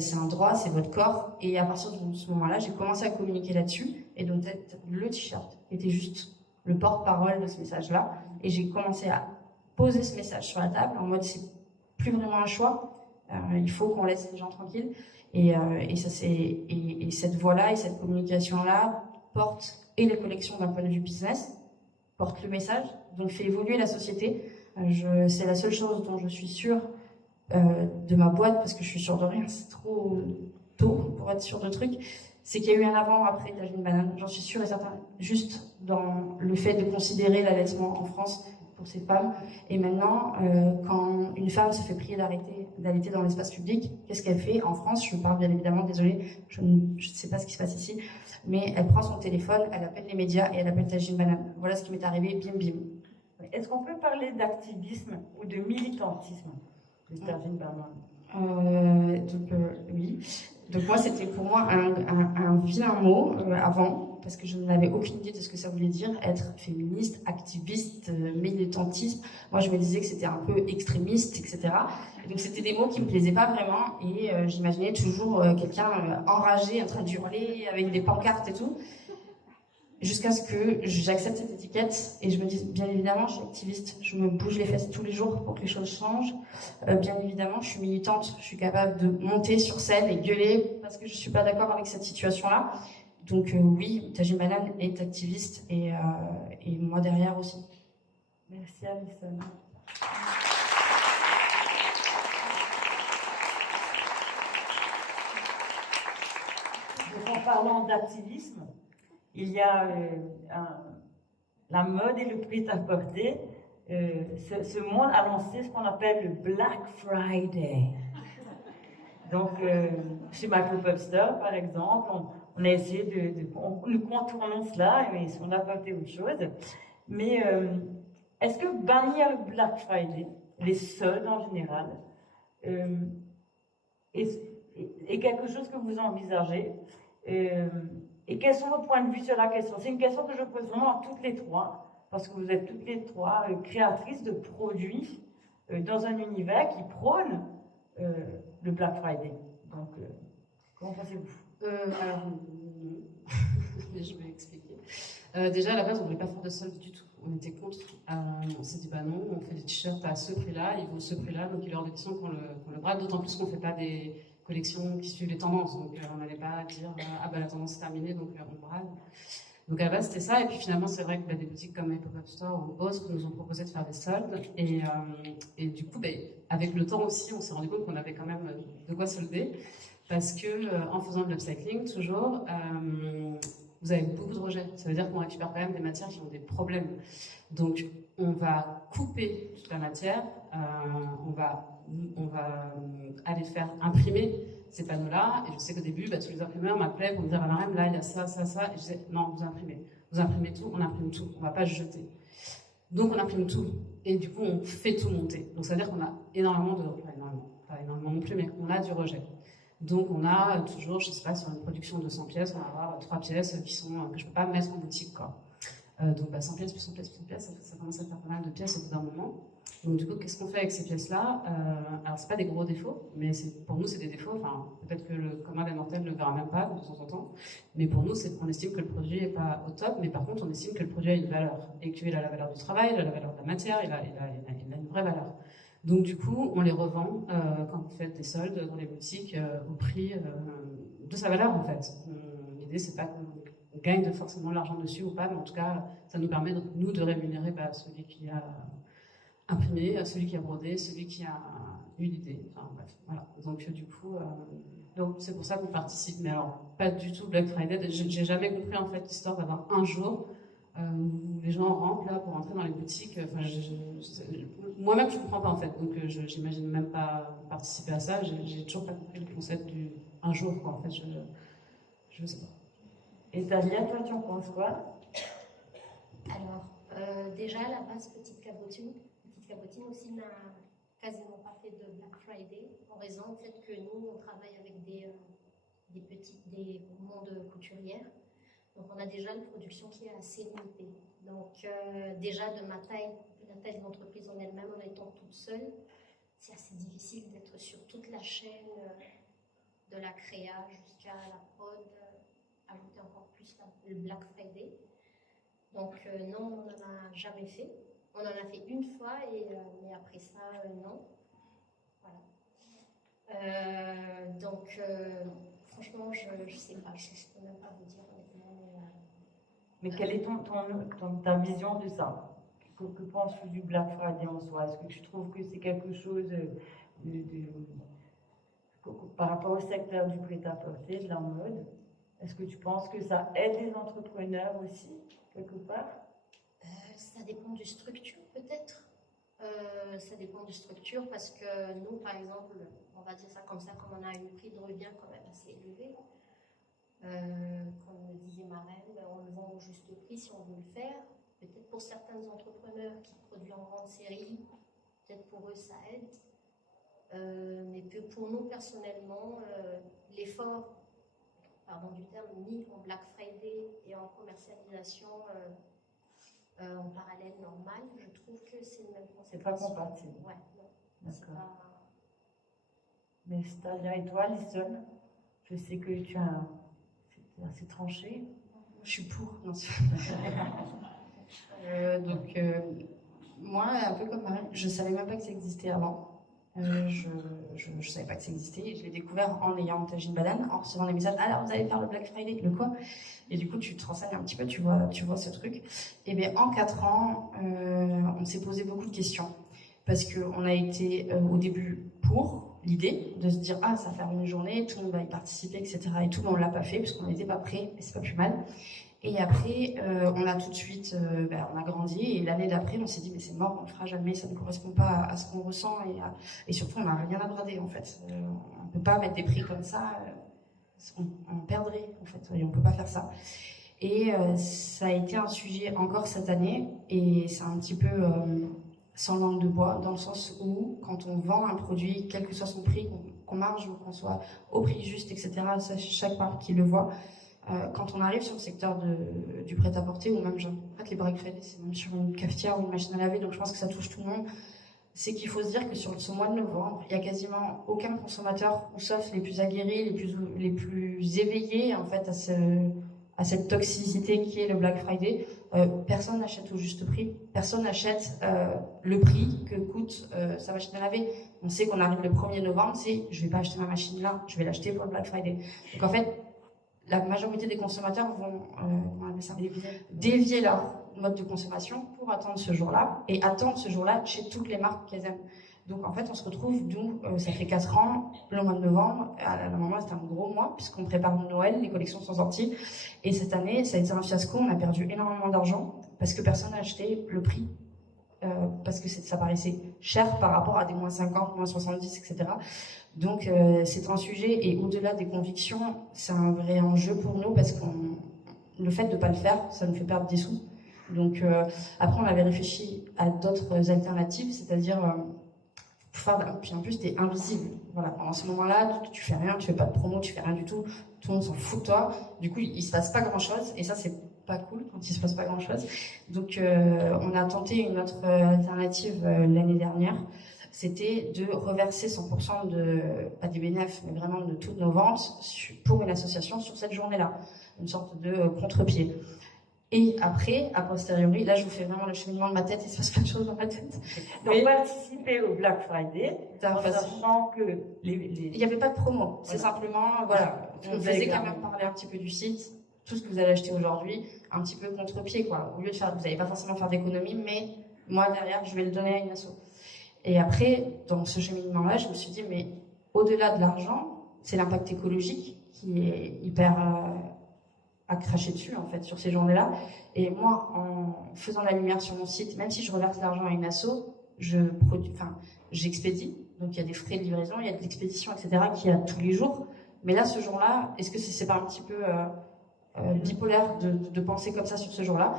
C'est un droit, c'est votre corps. Et à partir de ce moment-là, j'ai commencé à communiquer là-dessus. Et donc le t-shirt était juste le porte-parole de ce message-là. Et j'ai commencé à poser ce message sur la table en mode c'est plus vraiment un choix. Il faut qu'on laisse les gens tranquilles. Et cette voix-là et cette communication-là porte et les collections d'un point de vue business, porte le message, donc fait évoluer la société. C'est la seule chose dont je suis sûre de ma boîte, parce que je suis sûre de rien, c'est trop tôt pour être sûre de trucs, c'est qu'il y a eu un avant-après Tagine Banane, j'en suis sûre et certaine, juste dans le fait de considérer l'allaitement en France pour ces femmes. Et maintenant, quand une femme se fait prier d'allaiter dans l'espace public, qu'est-ce qu'elle fait en France? Je parle bien évidemment, désolée, je ne sais pas ce qui se passe ici, mais elle prend son téléphone, elle appelle les médias et elle appelle Tagine Banane. Voilà ce qui m'est arrivé, bim bim. Est-ce qu'on peut parler d'activisme ou de militantisme de Tagine Banane? Oui. Donc moi, c'était pour moi un vilain mot avant, parce que je n'avais aucune idée de ce que ça voulait dire, être féministe, activiste, militantisme. Moi, je me disais que c'était un peu extrémiste, etc. Et donc c'était des mots qui me plaisaient pas vraiment, et j'imaginais toujours quelqu'un enragé, en train d'hurler, avec des pancartes et tout. Jusqu'à ce que j'accepte cette étiquette et je me dise, bien évidemment, je suis activiste, je me bouge les fesses tous les jours pour que les choses changent. Bien évidemment, je suis militante, je suis capable de monter sur scène et gueuler parce que je suis pas d'accord avec cette situation-là. Donc oui, Tagine Banane est activiste et moi derrière aussi. Merci Alison. Donc, en parlant d'activisme, il y a la mode et le prêt-à-porter. Ce monde a lancé ce qu'on appelle le Black Friday. Donc, chez My Pop-Up Store, par exemple, on a essayé nous contournons cela, mais on a apporté autre chose. Mais est-ce que bannir le Black Friday, les soldes en général, est quelque chose que vous envisagez? Et quels sont vos points de vue sur la question? C'est une question que je pose vraiment à toutes les trois, parce que vous êtes toutes les trois créatrices de produits dans un univers qui prône le Black Friday. Donc, comment pensez-vous? Alors, je vais expliquer. Déjà, à la base, on ne voulait pas faire de solde du tout. On était contre. On s'est dit, bah non, on fait des t-shirts à ce prix-là, ils vaut ce prix-là, donc il est hors de question qu'on le brade, d'autant plus qu'on ne fait pas des collections qui suivent les tendances. Donc, on n'allait pas dire, ah bah la tendance est terminée, donc on brade. Donc, à la base, c'était ça. Et puis, finalement, c'est vrai que des boutiques comme My Pop-Up Store ou autres nous ont proposé de faire des soldes. Et du coup, avec le temps aussi, on s'est rendu compte qu'on avait quand même de quoi solder. Parce que, en faisant de l'upcycling, toujours, vous avez beaucoup de rejets. Ça veut dire qu'on récupère quand même des matières qui ont des problèmes. Donc, on va couper toute la matière, on va aller faire imprimer ces panneaux-là. Et je sais qu'au début, tous les imprimeurs m'appelaient pour me dire, Marème, là, il y a ça, ça, ça. Et je disais, non, vous imprimez tout, on imprime tout, on ne va pas jeter. Donc, on imprime tout. Et du coup, on fait tout monter. Donc, ça veut dire qu'on a énormément pas énormément non plus, mais on a du rejet. Donc, on a toujours, je ne sais pas, sur une production de 100 pièces, on va avoir 3 pièces que je ne peux pas mettre en boutique, quoi. Donc, 100 pièces, plus 100 pièces, plus 100 pièces, ça commence à faire pas mal de pièces au bout d'un moment. Donc, du coup, qu'est-ce qu'on fait avec ces pièces-là? Alors, c'est pas des gros défauts, mais pour nous, c'est des défauts. Enfin, peut-être que le commun des mortels ne le verra même pas de temps en temps. Mais pour nous, on estime que le produit n'est pas au top, mais par contre, on estime que le produit a une valeur. Et qu'il a la valeur du travail, il a la valeur de la matière, il a une vraie valeur. Donc, du coup, on les revend quand vous faites des soldes dans les boutiques au prix de sa valeur, en fait. L'idée, c'est pas qu'on gagne forcément l'argent dessus ou pas, mais en tout cas, ça nous permet, nous, de rémunérer celui qui a imprimé, celui qui a brodé, celui qui a eu l'idée. Enfin, bref, voilà. Donc, du coup, Donc c'est pour ça qu'on participe. Mais alors, pas du tout Black Friday. J'ai jamais compris en fait l'histoire d'avoir un jour où les gens rentrent là pour entrer dans les boutiques. Enfin, moi-même je comprends pas en fait. Donc j'imagine même pas participer à ça. J'ai toujours pas compris le concept du un jour quoi. En fait, je sais pas. Et Talia, toi tu en penses quoi? Alors, déjà à la base, Petite Cabotine aussi n'a quasiment pas fait de Black Friday, en raison du fait que nous, on travaille avec des mondes couturières. Donc, on a déjà une production qui est assez limitée. Donc, déjà de la taille de l'entreprise en elle-même, en étant toute seule, c'est assez difficile d'être sur toute la chaîne de la créa jusqu'à la prod, ajouter encore plus le Black Friday. Donc, non, on n'en a jamais fait. On en a fait une fois, mais après ça, non. Voilà. Donc, franchement, je ne sais pas, je ne peux même pas vous dire honnêtement. Mais quelle est ta vision de ça? Que penses-tu du Black Friday en soi? Est-ce que tu trouves que c'est quelque chose par rapport au secteur du prêt-à-porter, de la mode, est-ce que tu penses que ça aide les entrepreneurs aussi, quelque part? Ça dépend de structure, peut-être. Ça dépend de structure parce que nous, par exemple, on va dire ça comme on a un prix de revient quand même assez élevé. Comme le disait Marelle, on le vend au juste prix si on veut le faire. Peut-être pour certains entrepreneurs qui produisent en grande série, peut-être pour eux ça aide. Mais pour nous personnellement, l'effort, pardon du terme, mis en Black Friday et en commercialisation en parallèle normal, je trouve que c'est le même concept. C'est pas compatible. Ouais, non. D'accord. Mais Stalia et toi, Lison, je sais que tu as assez tranché. Je suis pour. Non, moi, un peu comme Marie, je savais même pas que ça existait avant. Je savais pas que ça existait. Je l'ai découvert en ayant Tajine Banane, en recevant des messages. Alors, vous allez faire le Black Friday, le quoi? Et du coup, tu te renseignes un petit peu, tu vois ce truc. Et bien, en 4 ans, on s'est posé beaucoup de questions. Parce qu'on a été au début pour l'idée de se dire, ça va faire une journée, tout le monde va y participer, etc. Et tout, mais on l'a pas fait, parce qu'on n'était pas prêt, et c'est pas plus mal. Et après, on a tout de suite, on a grandi, et l'année d'après, on s'est dit, mais c'est mort, on le fera jamais, ça ne correspond pas à ce qu'on ressent, et surtout, on n'a rien à brader, en fait. On peut pas mettre des prix comme ça, on perdrait, en fait, et on peut pas faire ça. Et ça a été un sujet encore cette année, et c'est un petit peu sans langue de bois, dans le sens où, quand on vend un produit, quel que soit son prix, qu'on marge ou qu'on soit au prix juste, etc., ça, chaque marque qui le voit, quand on arrive sur le secteur du prêt-à-porter, ou même, en fait, les Black Friday, c'est même sur une cafetière ou une machine à laver, donc je pense que ça touche tout le monde, c'est qu'il faut se dire que sur ce mois de novembre, il n'y a quasiment aucun consommateur, ou sauf les plus aguerris, les plus éveillés, en fait, à cette toxicité qui est le Black Friday. Personne n'achète au juste prix, personne n'achète le prix que coûte sa machine à laver. On sait qu'on arrive le 1er novembre, je vais pas acheter ma machine là, je vais l'acheter pour le Black Friday. Donc en fait, la majorité des consommateurs vont dévier leur mode de consommation pour attendre ce jour-là, et attendre ce jour-là chez toutes les marques qu'elles aiment. Donc en fait, on se retrouve, ça fait 4 ans, le mois de novembre, à la moment c'était un gros mois, puisqu'on prépare Noël, les collections sont sorties, et cette année, ça a été un fiasco, on a perdu énormément d'argent, parce que personne n'a acheté le prix, parce que ça paraissait cher par rapport à des moins 50, moins 70, etc. Donc c'est un sujet, et au-delà des convictions, c'est un vrai enjeu pour nous, parce que le fait de ne pas le faire, ça nous fait perdre des sous. Donc après, on avait réfléchi à d'autres alternatives, c'est-à-dire puis en plus, t'es invisible. Voilà, pendant ce moment-là, tu fais rien, tu fais pas de promo, tu fais rien du tout, tout le monde s'en fout de toi. Du coup, il se passe pas grand-chose, et ça, c'est pas cool quand il se passe pas grand-chose. Donc, on a tenté une autre alternative l'année dernière. C'était de reverser 100% pas des bénéfices, mais vraiment de toutes nos ventes pour une association sur cette journée-là. Une sorte de contre-pied. Et après, a posteriori, là je vous fais vraiment le cheminement de ma tête, il se passe plein de choses dans ma tête. Donc participer au Black Friday, en sachant que il n'y avait pas de promo, c'est simplement, voilà, on faisait quand même parler un petit peu du site, tout ce que vous allez acheter aujourd'hui, un petit peu contre-pied, quoi. Au lieu de faire, vous n'allez pas forcément faire d'économie, mais moi derrière, je vais le donner à une asso. Et après, dans ce cheminement-là, je me suis dit, mais au-delà de l'argent, c'est l'impact écologique qui est hyper à cracher dessus en fait sur ces journées-là. Et moi, en faisant la lumière sur mon site, même si je reverse l'argent à une asso, j'expédie. Donc il y a des frais de livraison, il y a de l'expédition, etc. qu'il y a tous les jours. Mais là, ce jour-là, est-ce que c'est pas un petit peu bipolaire de penser comme ça sur ce jour-là?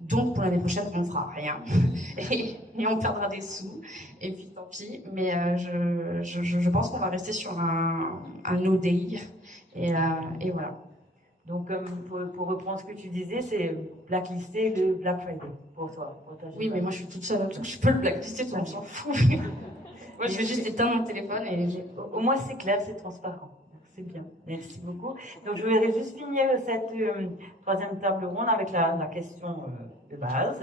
Donc pour l'année prochaine, on ne fera rien et on perdra des sous. Et puis tant pis. Mais je pense qu'on va rester sur un no day. Et voilà. Donc, pour reprendre ce que tu disais, c'est blacklister le Black Friday pour toi. Oui, mais moi je suis toute seule, donc je peux le blacklister, tout le monde s'en fout. Moi je vais juste éteindre mon téléphone et au moins c'est clair, c'est transparent. C'est bien, merci beaucoup. Donc je voudrais juste finir cette troisième table ronde avec la question de base.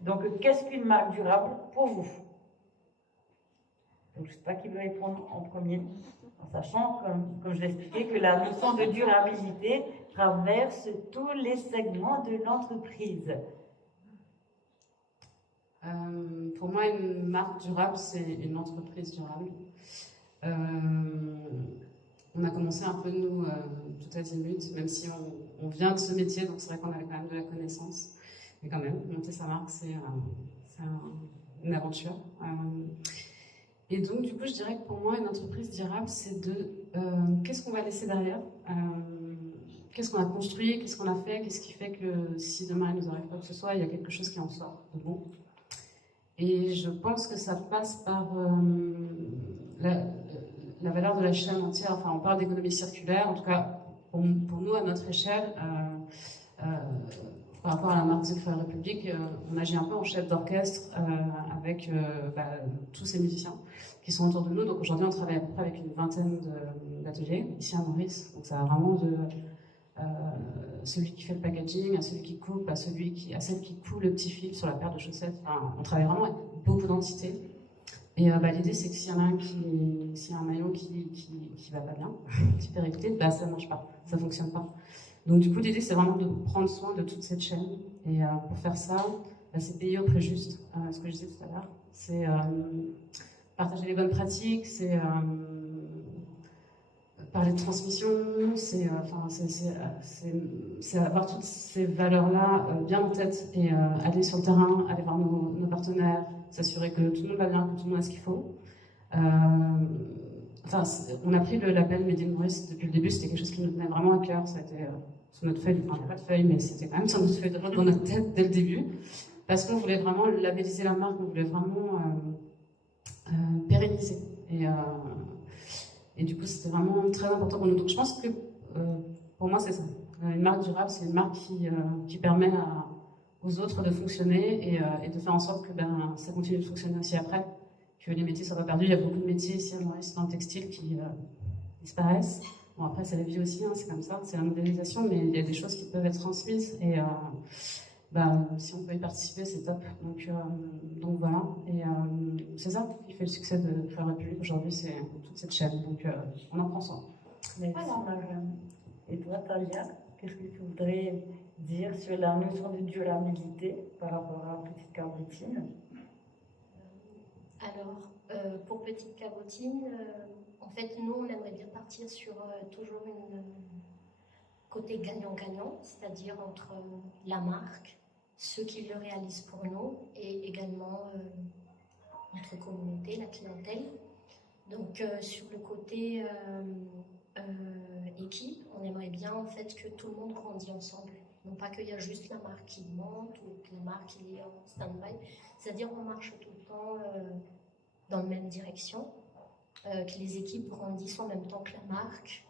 Donc qu'est-ce qu'une marque durable pour vous? Donc je ne sais pas qui veut répondre en premier, en sachant, comme je l'ai expliqué, que la notion de durabilité traverse tous les segments de l'entreprise. Pour moi, une marque durable, c'est une entreprise durable. On a commencé un peu, nous, tout azimut, même si on vient de ce métier, donc c'est vrai qu'on avait quand même de la connaissance. Mais quand même, monter sa marque, c'est une aventure. Et donc, du coup, je dirais que pour moi, une entreprise durable, c'est qu'est-ce qu'on va laisser derrière, qu'est-ce qu'on a construit, qu'est-ce qu'on a fait, qu'est-ce qui fait que si demain il nous arrive quoi que ce soit, il y a quelque chose qui en sort de bon. Et je pense que ça passe par la valeur de la chaîne entière. Enfin, on parle d'économie circulaire, en tout cas, pour nous, à notre échelle, par rapport à la marque Siegfried République, on agit un peu en chef d'orchestre avec tous ces musiciens qui sont autour de nous. Donc aujourd'hui, on travaille à peu près avec une vingtaine d'ateliers ici à Maurice. Donc ça va vraiment de celui qui fait le packaging, à celui qui coupe, à celle qui coud le petit fil sur la paire de chaussettes. Enfin, on travaille vraiment avec beaucoup d'entités. Et l'idée, c'est que s'il y en a s'il y a un maillon qui va pas bien, qui périclite, ça marche pas, ça fonctionne pas. Donc du coup, l'idée, c'est vraiment de prendre soin de toute cette chaîne. Et pour faire ça, c'est payer au prix juste, ce que je disais tout à l'heure. C'est partager les bonnes pratiques, c'est parler de transmission, c'est avoir toutes ces valeurs-là bien en tête et aller sur le terrain, aller voir nos partenaires, s'assurer que tout le monde va bien, que tout le monde a ce qu'il faut. On a pris le label Made in Maurice depuis le début, c'était quelque chose qui nous tenait vraiment à cœur. Ça a été sur notre feuille, enfin il n'y a pas de feuille, mais c'était quand même sur notre feuille de route dans notre tête dès le début, parce qu'on voulait vraiment labelliser la marque, on voulait vraiment pérenniser. Et du coup, c'était vraiment très important pour nous. Donc je pense que pour moi, c'est ça. Une marque durable, c'est une marque qui permet aux autres de fonctionner et de faire en sorte que ça continue de fonctionner aussi après, que les métiers ne soient pas perdus. Il y a beaucoup de métiers ici à Maurice dans le textile qui disparaissent. Bon, après, c'est la vie aussi, hein, c'est comme ça, c'est la modélisation, mais il y a des choses qui peuvent être transmises et si on peut y participer, c'est top. Donc voilà, et c'est ça qui fait le succès de Faire République aujourd'hui, c'est toute cette chaîne, donc on en prend soin. Merci Marianne. Et toi, Talia, qu'est-ce que tu voudrais dire sur la notion de durabilité par rapport à Petite Cabotine? Alors, pour Petite Cabotine, en fait, nous, on aimerait bien partir sur toujours une côté gagnant-gagnant, c'est-à-dire entre la marque, ceux qui le réalisent pour nous, et également notre communauté, la clientèle. Donc, sur le côté équipe, on aimerait bien en fait que tout le monde grandisse ensemble. Non pas qu'il y a juste la marque qui monte ou que la marque qui est en stand-by, c'est-à-dire on marche tout le temps dans la même direction, que les équipes grandissent en même temps que la marque.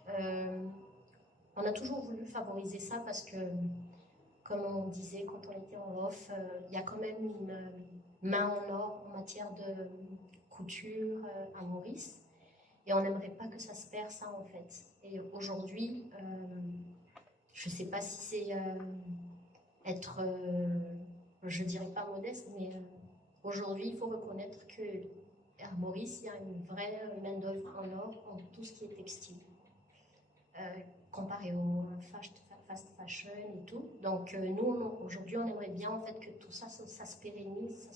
On a toujours voulu favoriser ça parce que, comme on disait quand on était en off, il y a quand même une main en or en matière de couture à Maurice. Et on n'aimerait pas que ça se perd, ça, en fait. Et aujourd'hui, je ne sais pas si c'est être, je ne dirais pas modeste, mais aujourd'hui, il faut reconnaître qu'à Maurice, il y a une vraie main-d'œuvre en or en tout ce qui est textile, comparé au fast fashion et tout. Donc, nous, aujourd'hui, on aimerait bien, en fait, que tout ça, ça se pérennise,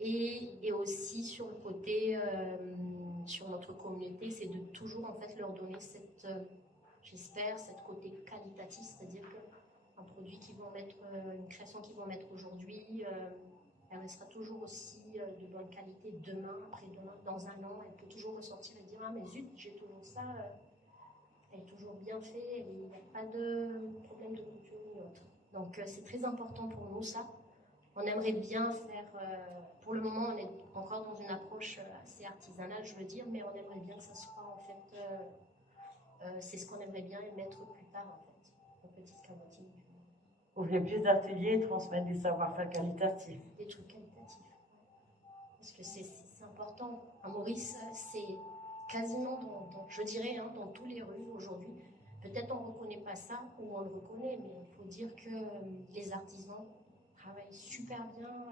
Et aussi sur le côté, sur notre communauté, c'est de toujours en fait leur donner cette, j'espère, cette côté qualitatif, c'est-à-dire qu'un produit qu'ils vont mettre, une création qu'ils vont mettre aujourd'hui, elle restera toujours aussi de bonne qualité demain, après-demain, dans un an. Elle peut toujours ressortir et dire « Ah mais zut, j'ai toujours ça, elle est toujours bien fait, il n'y a pas de problème de couture ni autre. » Donc c'est très important pour nous ça. On aimerait bien faire, pour le moment on est encore dans une approche assez artisanale je veux dire, mais on aimerait bien que ça soit en fait, c'est ce qu'on aimerait bien mettre plus tard en fait, aux petites cabotines. Ouvrir plus d'ateliers, transmettre des savoir-faire qualitatifs. Des trucs qualitatifs. Parce que c'est important. À Maurice, c'est quasiment, je dirais, hein, dans toutes les rues aujourd'hui. Peut-être on ne reconnaît pas ça, ou on le reconnaît, mais il faut dire que les artisans travaillent super bien,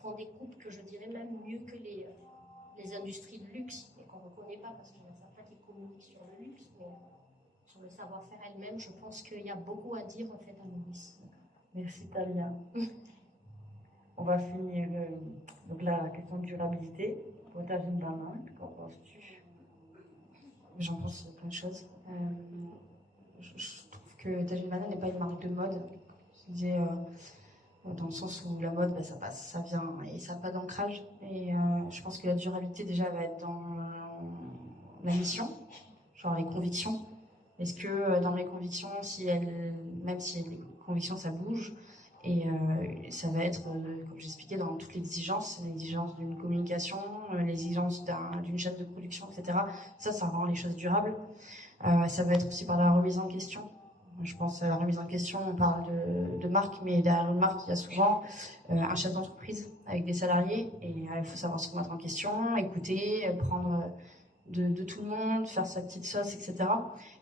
font des coupes que je dirais même mieux que les industries de luxe, mais qu'on ne reconnaît pas parce qu'il y en a certains qui communiquent sur le luxe, mais sur le savoir-faire elle-même, je pense qu'il y a beaucoup à dire en fait à Maurice. Merci Talia. On va finir donc la question de durabilité. Pour ta jeune maman, qu'en penses-tu? J'en pense plein de choses. Je trouve que Tajine Banane n'est pas une marque de mode. Je disais, dans le sens où la mode, ça passe, ça vient et ça n'a pas d'ancrage. Et je pense que la durabilité déjà va être dans la mission, genre les convictions. Est-ce que dans mes convictions, même si les convictions ça bouge, et ça va être, comme j'expliquais, dans toute l'exigence d'une communication, l'exigence d'une chaîne de production, etc. Ça rend les choses durables. Ça va être aussi par la remise en question. Je pense à la remise en question, on parle de marque, mais derrière une marque, il y a souvent un chef d'entreprise avec des salariés, et il faut savoir se remettre en question, écouter, prendre de tout le monde, faire sa petite sauce, etc.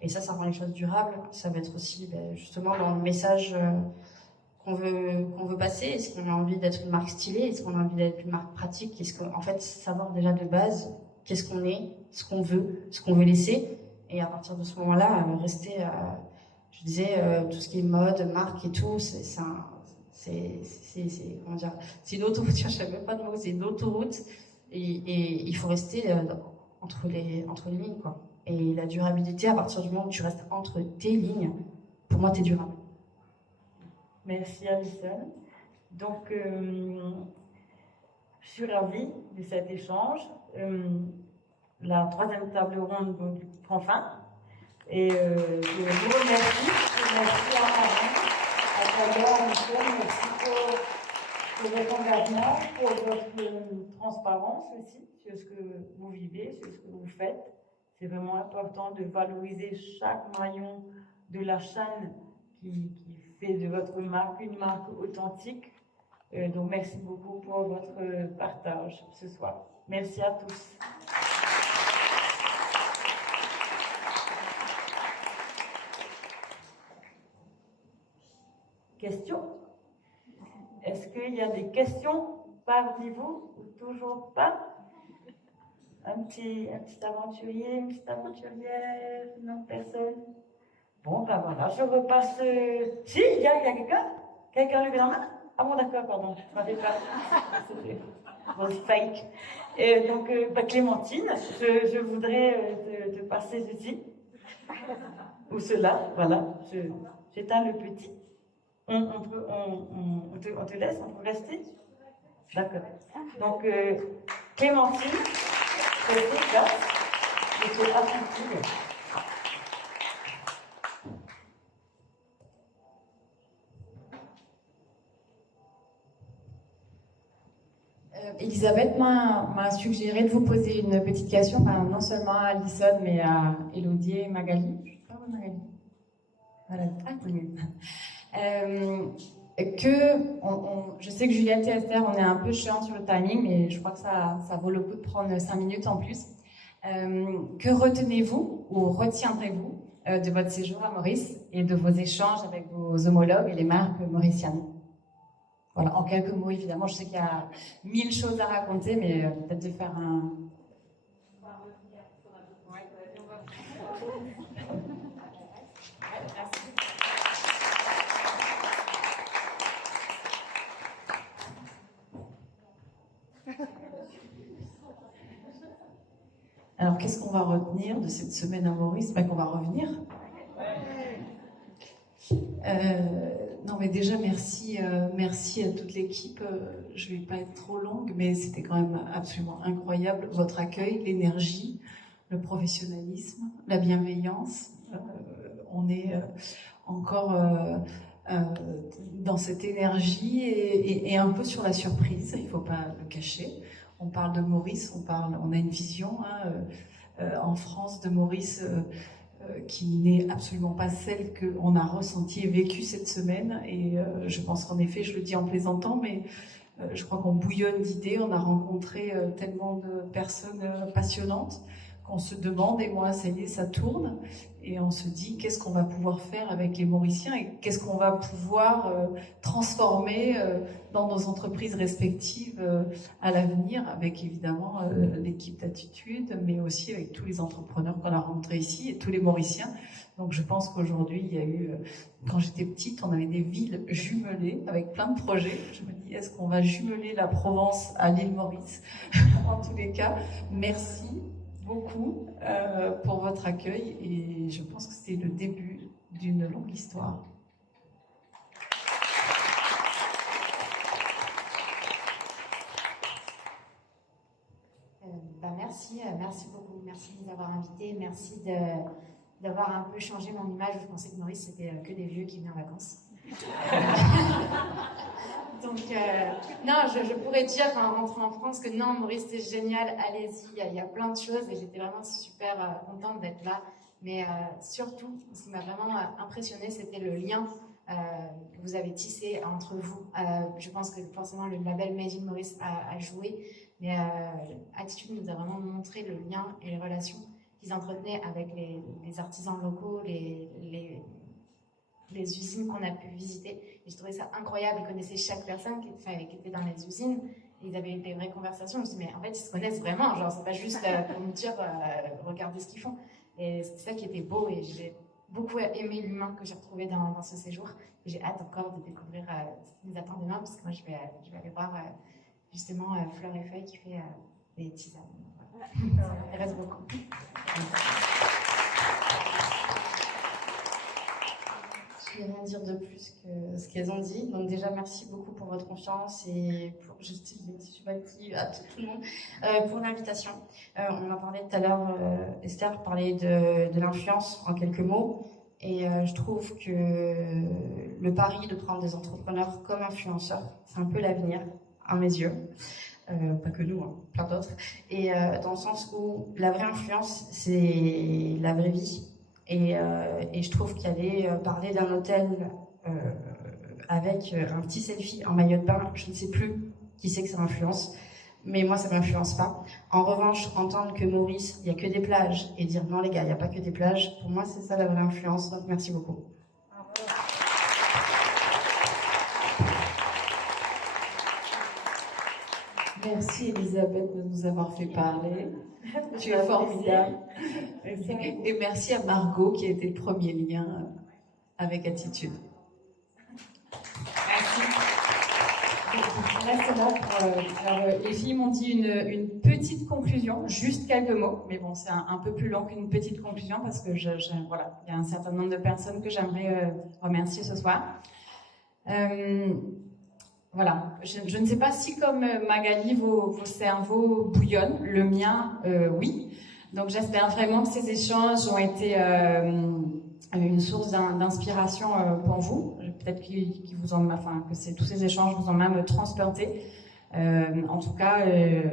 Et ça rend les choses durables. Ça va être aussi justement dans le message qu'on veut passer. Est-ce qu'on a envie d'être une marque stylée? Est-ce qu'on a envie d'être une marque pratique? En fait, savoir déjà de base qu'est-ce qu'on est, ce qu'on veut laisser. Et à partir de ce moment-là, rester, je disais, tout ce qui est mode, marque et tout, c'est comment dire, c'est une autoroute, je ne savais même pas de mot, c'est une autoroute. Et il faut rester entre les lignes, quoi. Et la durabilité, à partir du moment où tu restes entre tes lignes, pour moi, tu es durable. Merci Alison. Donc, je suis ravie de cet échange. La troisième table ronde prend fin. Et je vous remercie. Merci à Talia, à Michel, merci pour votre engagement, pour votre transparence aussi sur ce que vous vivez, sur ce que vous faites. C'est vraiment important de valoriser chaque maillon de la chaîne qui fait de votre marque une marque authentique. Donc merci beaucoup pour votre partage ce soir. Merci à tous. Questions? Est-ce qu'il y a des questions parmi vous ou toujours pas? Un petit aventurier, une petite aventurière? Non, personne? Bon, ben voilà, je repasse. Si, il y a quelqu'un? Quelqu'un levé la main? Ah bon, d'accord, pardon, je ne savais pas. C'était fake. Et donc, Clémentine, je voudrais te passer ceci. Ou cela, voilà. J'éteins le petit. On te laisse, on peut rester? D'accord. Donc, Clémentine, c'est là, et c'est affective. Elisabeth m'a suggéré de vous poser une petite question, enfin, non seulement à Alison, mais à Élodie et Magali. Je sais pas, Magali. Voilà. Ah, je sais que Juliette et Esther, on est un peu chiant sur le timing, mais je crois que ça vaut le coup de prendre 5 minutes en plus. Que retenez-vous ou retiendrez-vous de votre séjour à Maurice et de vos échanges avec vos homologues et les marques mauriciennes? Voilà, en quelques mots, évidemment. Je sais qu'il y a 1000 choses à raconter, mais peut-être de faire un... Alors, qu'est-ce qu'on va retenir de cette semaine à Maurice? Qu'on va revenir. Non, mais déjà, merci à toute l'équipe. Je vais pas être trop longue, mais c'était quand même absolument incroyable. Votre accueil, l'énergie, le professionnalisme, la bienveillance. On est encore dans cette énergie et un peu sur la surprise, il ne faut pas le cacher. On parle de Maurice, on a une vision en France de Maurice qui n'est absolument pas celle qu'on a ressentie et vécue cette semaine. Et je pense qu'en effet, je le dis en plaisantant, mais je crois qu'on bouillonne d'idées. On a rencontré tellement de personnes passionnantes qu'on se demande, et moi, ça y est, ça tourne. Et on se dit, qu'est-ce qu'on va pouvoir faire avec les Mauriciens et qu'est-ce qu'on va pouvoir transformer dans nos entreprises respectives à l'avenir, avec évidemment l'équipe d'Attitude, mais aussi avec tous les entrepreneurs qu'on a rencontrés ici et tous les Mauriciens. Donc je pense qu'aujourd'hui, il y a eu, quand j'étais petite, on avait des villes jumelées avec plein de projets. Je me dis, est-ce qu'on va jumeler la Provence à l'île Maurice? En tous les cas, merci beaucoup pour votre accueil et je pense que c'est le début d'une longue histoire. Merci beaucoup, merci de nous avoir invités, merci d'avoir un peu changé mon image. Je pensais que Maurice c'était que des vieux qui venaient en vacances. Donc, non, je pourrais dire en rentrant en France que non, Maurice, c'est génial, allez-y, il y a plein de choses et j'étais vraiment super contente d'être là. Mais surtout, ce qui m'a vraiment impressionnée, c'était le lien que vous avez tissé entre vous. Je pense que forcément le label Made in Maurice a joué, mais Attitude nous a vraiment montré le lien et les relations qu'ils entretenaient avec les artisans locaux, les usines qu'on a pu visiter. Et je trouvais ça incroyable. Ils connaissaient chaque personne qui était dans les usines. Et ils avaient eu des vraies conversations. Je me suis dit, mais en fait, ils se connaissent vraiment. Genre, c'est pas juste pour nous dire, regardez ce qu'ils font. Et c'est ça qui était beau. Et j'ai beaucoup aimé l'humain que j'ai retrouvé dans ce séjour. Et j'ai hâte encore de découvrir ce qui nous attend demain. Parce que moi, je vais aller voir justement Fleur et Feuille qui fait des tisanes. Voilà. Il reste beaucoup. Je ne vais rien dire de plus que ce qu'elles ont dit. Donc déjà, merci beaucoup pour votre confiance et pour, je suis pas ici à tout le monde, pour l'invitation. On a parlé tout à l'heure, Esther parlait de l'influence en quelques mots. Et je trouve que le pari de prendre des entrepreneurs comme influenceurs, c'est un peu l'avenir, à mes yeux. Pas que nous, hein, plein d'autres. Et dans le sens où la vraie influence, c'est la vraie vie. Et je trouve qu'aller parler d'un hôtel avec un petit selfie en maillot de bain, je ne sais plus qui c'est que ça influence, mais moi ça m'influence pas. En revanche, entendre que Maurice, il n'y a que des plages, et dire non les gars, il n'y a pas que des plages, pour moi c'est ça la vraie influence, donc merci beaucoup. Merci Elisabeth de nous avoir fait parler. Tu es formidable. Et merci à Margot qui a été le premier lien avec Attitude. Alors, les filles m'ont dit une petite conclusion, juste quelques mots, mais bon, c'est un peu plus long qu'une petite conclusion parce que voilà, il y a un certain nombre de personnes que j'aimerais remercier ce soir. Voilà, je ne sais pas si comme Magali, vos cerveaux bouillonnent, le mien, oui. Donc j'espère vraiment que ces échanges ont été une source d'inspiration pour vous. Peut-être que tous ces échanges vous ont même transporté. En tout cas,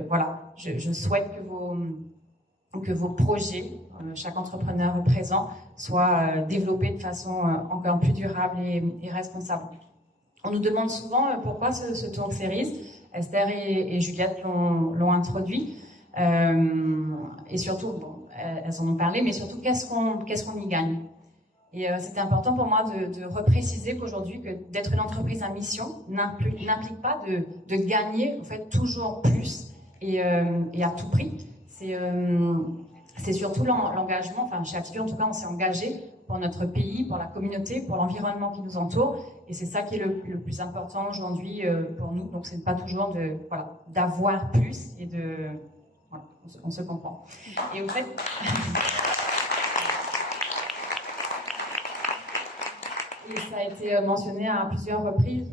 voilà, je souhaite que vos projets, chaque entrepreneur présent, soient développés de façon encore plus durable et responsable. On nous demande souvent pourquoi ce Talk Series. Esther et Juliette l'ont introduit. Et surtout, bon, elles en ont parlé, mais surtout, qu'est-ce qu'on y gagne? Et c'était important pour moi de repréciser qu'aujourd'hui, d'être une entreprise à mission n'implique pas de gagner en fait, toujours plus et à tout prix. C'est surtout l'engagement. Enfin, chez Attitude, en tout cas, on s'est engagé pour notre pays, pour la communauté, pour l'environnement qui nous entoure. Et c'est ça qui est le plus important aujourd'hui pour nous. Donc, c'est pas toujours d'avoir plus et de... Voilà. on se comprend. Et au fait... Et ça a été mentionné à plusieurs reprises,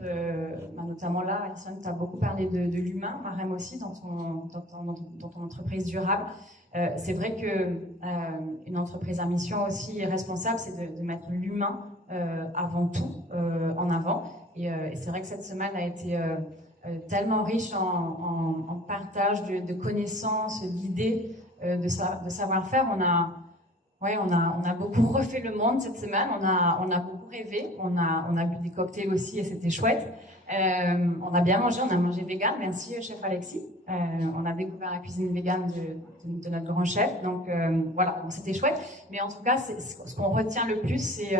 notamment là, Alison, tu as beaucoup parlé de l'humain, Marem aussi, dans ton entreprise durable. C'est vrai qu'une entreprise à mission aussi responsable, c'est de mettre l'humain avant tout en avant. Et c'est vrai que cette semaine a été tellement riche en partage de connaissances, d'idées, de savoir-faire. On a beaucoup refait le monde cette semaine, on a beaucoup rêvé, on a bu des cocktails aussi et c'était chouette. On a bien mangé, on a mangé vegan, merci chef Alexis. On a découvert la cuisine vegan de notre grand chef, donc voilà, bon, c'était chouette. Mais en tout cas, ce qu'on retient le plus, c'est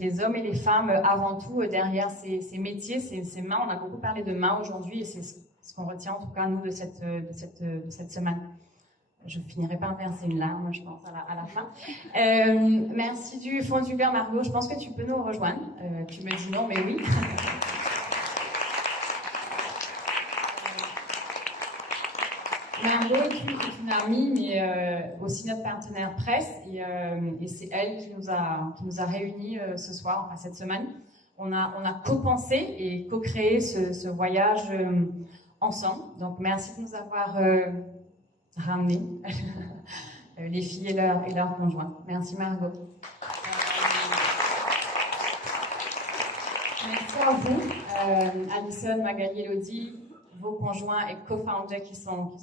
les hommes et les femmes avant tout derrière ces métiers, ces mains. On a beaucoup parlé de mains aujourd'hui et c'est ce qu'on retient en tout cas nous de cette semaine. Je finirai par verser une larme, je pense, à la fin. Merci du fond du cœur, Margot. Je pense que tu peux nous rejoindre. Tu me dis non, mais oui. Margot est une amie, mais aussi notre partenaire presse. Et c'est elle qui nous a réunis ce soir, enfin cette semaine. On a co-pensé et co-créé ce voyage ensemble. Donc, merci de nous avoir... ramener les filles et leurs conjoints. Merci Margot. Merci à vous, Alison, Magali, Elodie, vos conjoints et co-founders qui sont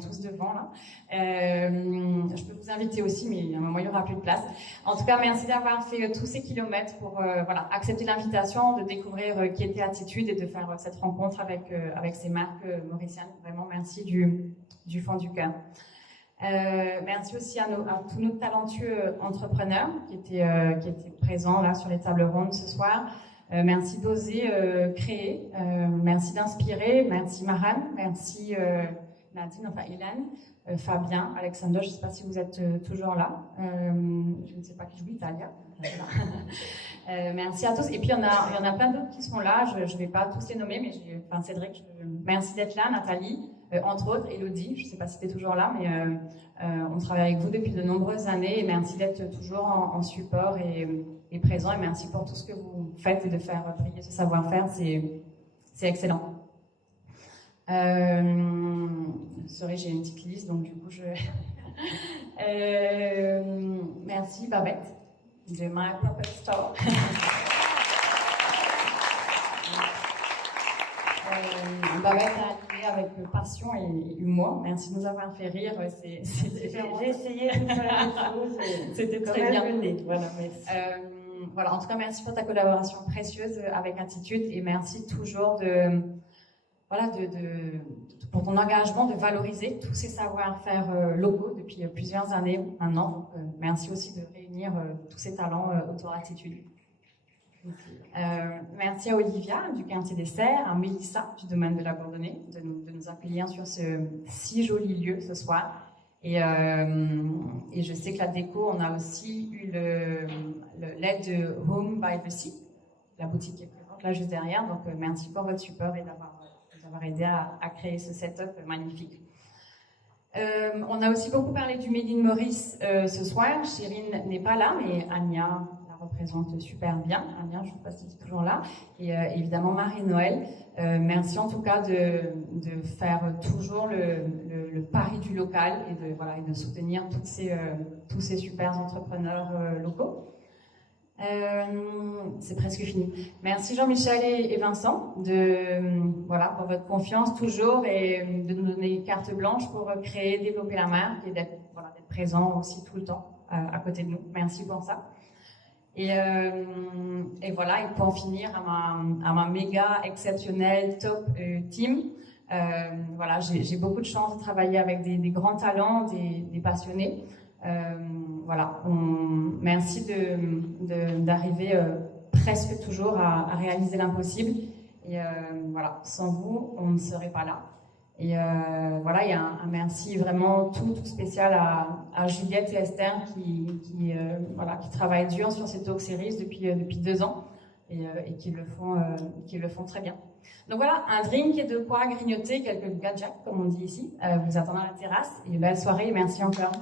tous devant là. Je peux vous inviter aussi, mais à un moment il n'y aura plus de place. En tout cas, merci d'avoir fait tous ces kilomètres pour accepter l'invitation, de découvrir qui était Attitude et de faire cette rencontre avec ces marques mauriciennes. Vraiment, merci du fond du cœur. Merci aussi à tous nos talentueux entrepreneurs qui étaient présents là sur les tables rondes ce soir. Merci d'oser créer, merci d'inspirer, merci Maran, merci Nadine, enfin Hélène, Fabien, Alexander, je ne sais pas si vous êtes toujours là, je ne sais pas qui joue, Talia. Merci à tous. Et puis il y en a plein d'autres qui sont là, je ne vais pas tous les nommer, mais Cédric, merci d'être là, Nathalie, entre autres, Elodie, je ne sais pas si tu es toujours là, mais on travaille avec vous depuis de nombreuses années et merci d'être toujours en support et présent et merci pour tout ce que vous faites et de faire briller ce savoir-faire, c'est excellent. Sorry, j'ai une petite liste, donc du coup merci Babette de My Puppet Store. Babette a animé avec passion et humour. Merci de nous avoir fait rire. C'est différent. J'ai essayé de faire des choses. C'était très bien mené. Voilà, merci. En tout cas, merci pour ta collaboration précieuse avec Attitude et merci toujours pour ton engagement de valoriser tous ces savoir-faire locaux depuis plusieurs années maintenant. Donc, merci aussi de réunir tous ces talents autour d'Attitude. Merci à Olivia du quartier des Serres, à Mélissa du domaine de la Bourdonnais de nous accueillir sur ce si joli lieu ce soir. Et je sais que la déco, on a aussi eu l'aide de Home by the Sea, la boutique qui est présente là juste derrière. Donc merci pour votre support et d'avoir aidé à créer ce setup magnifique. On a aussi beaucoup parlé du Made in Maurice ce soir. Chérine n'est pas là, mais Anya représente super bien. Anya, je ne sais pas si tu es toujours là. Et évidemment, Marie-Noël. Merci en tout cas de faire toujours le pari du local et de soutenir tous ces super entrepreneurs locaux. C'est presque fini. Merci Jean-Michel et Vincent pour votre confiance toujours et de nous donner carte blanche pour créer, développer la marque et d'être présent aussi tout le temps à côté de nous. Merci pour ça. Et pour en finir à ma méga exceptionnelle top team. J'ai beaucoup de chance de travailler avec des grands talents, des passionnés. Merci d'arriver presque toujours à réaliser l'impossible. Et sans vous, on ne serait pas là. Et il y a un merci vraiment tout spécial à Juliette et Esther qui travaillent dur sur ces talk series depuis 2 ans. et qui le font très bien. Donc voilà, un drink et de quoi grignoter, quelques gadgets, comme on dit ici. Vous attendez à la terrasse et belle soirée, merci encore.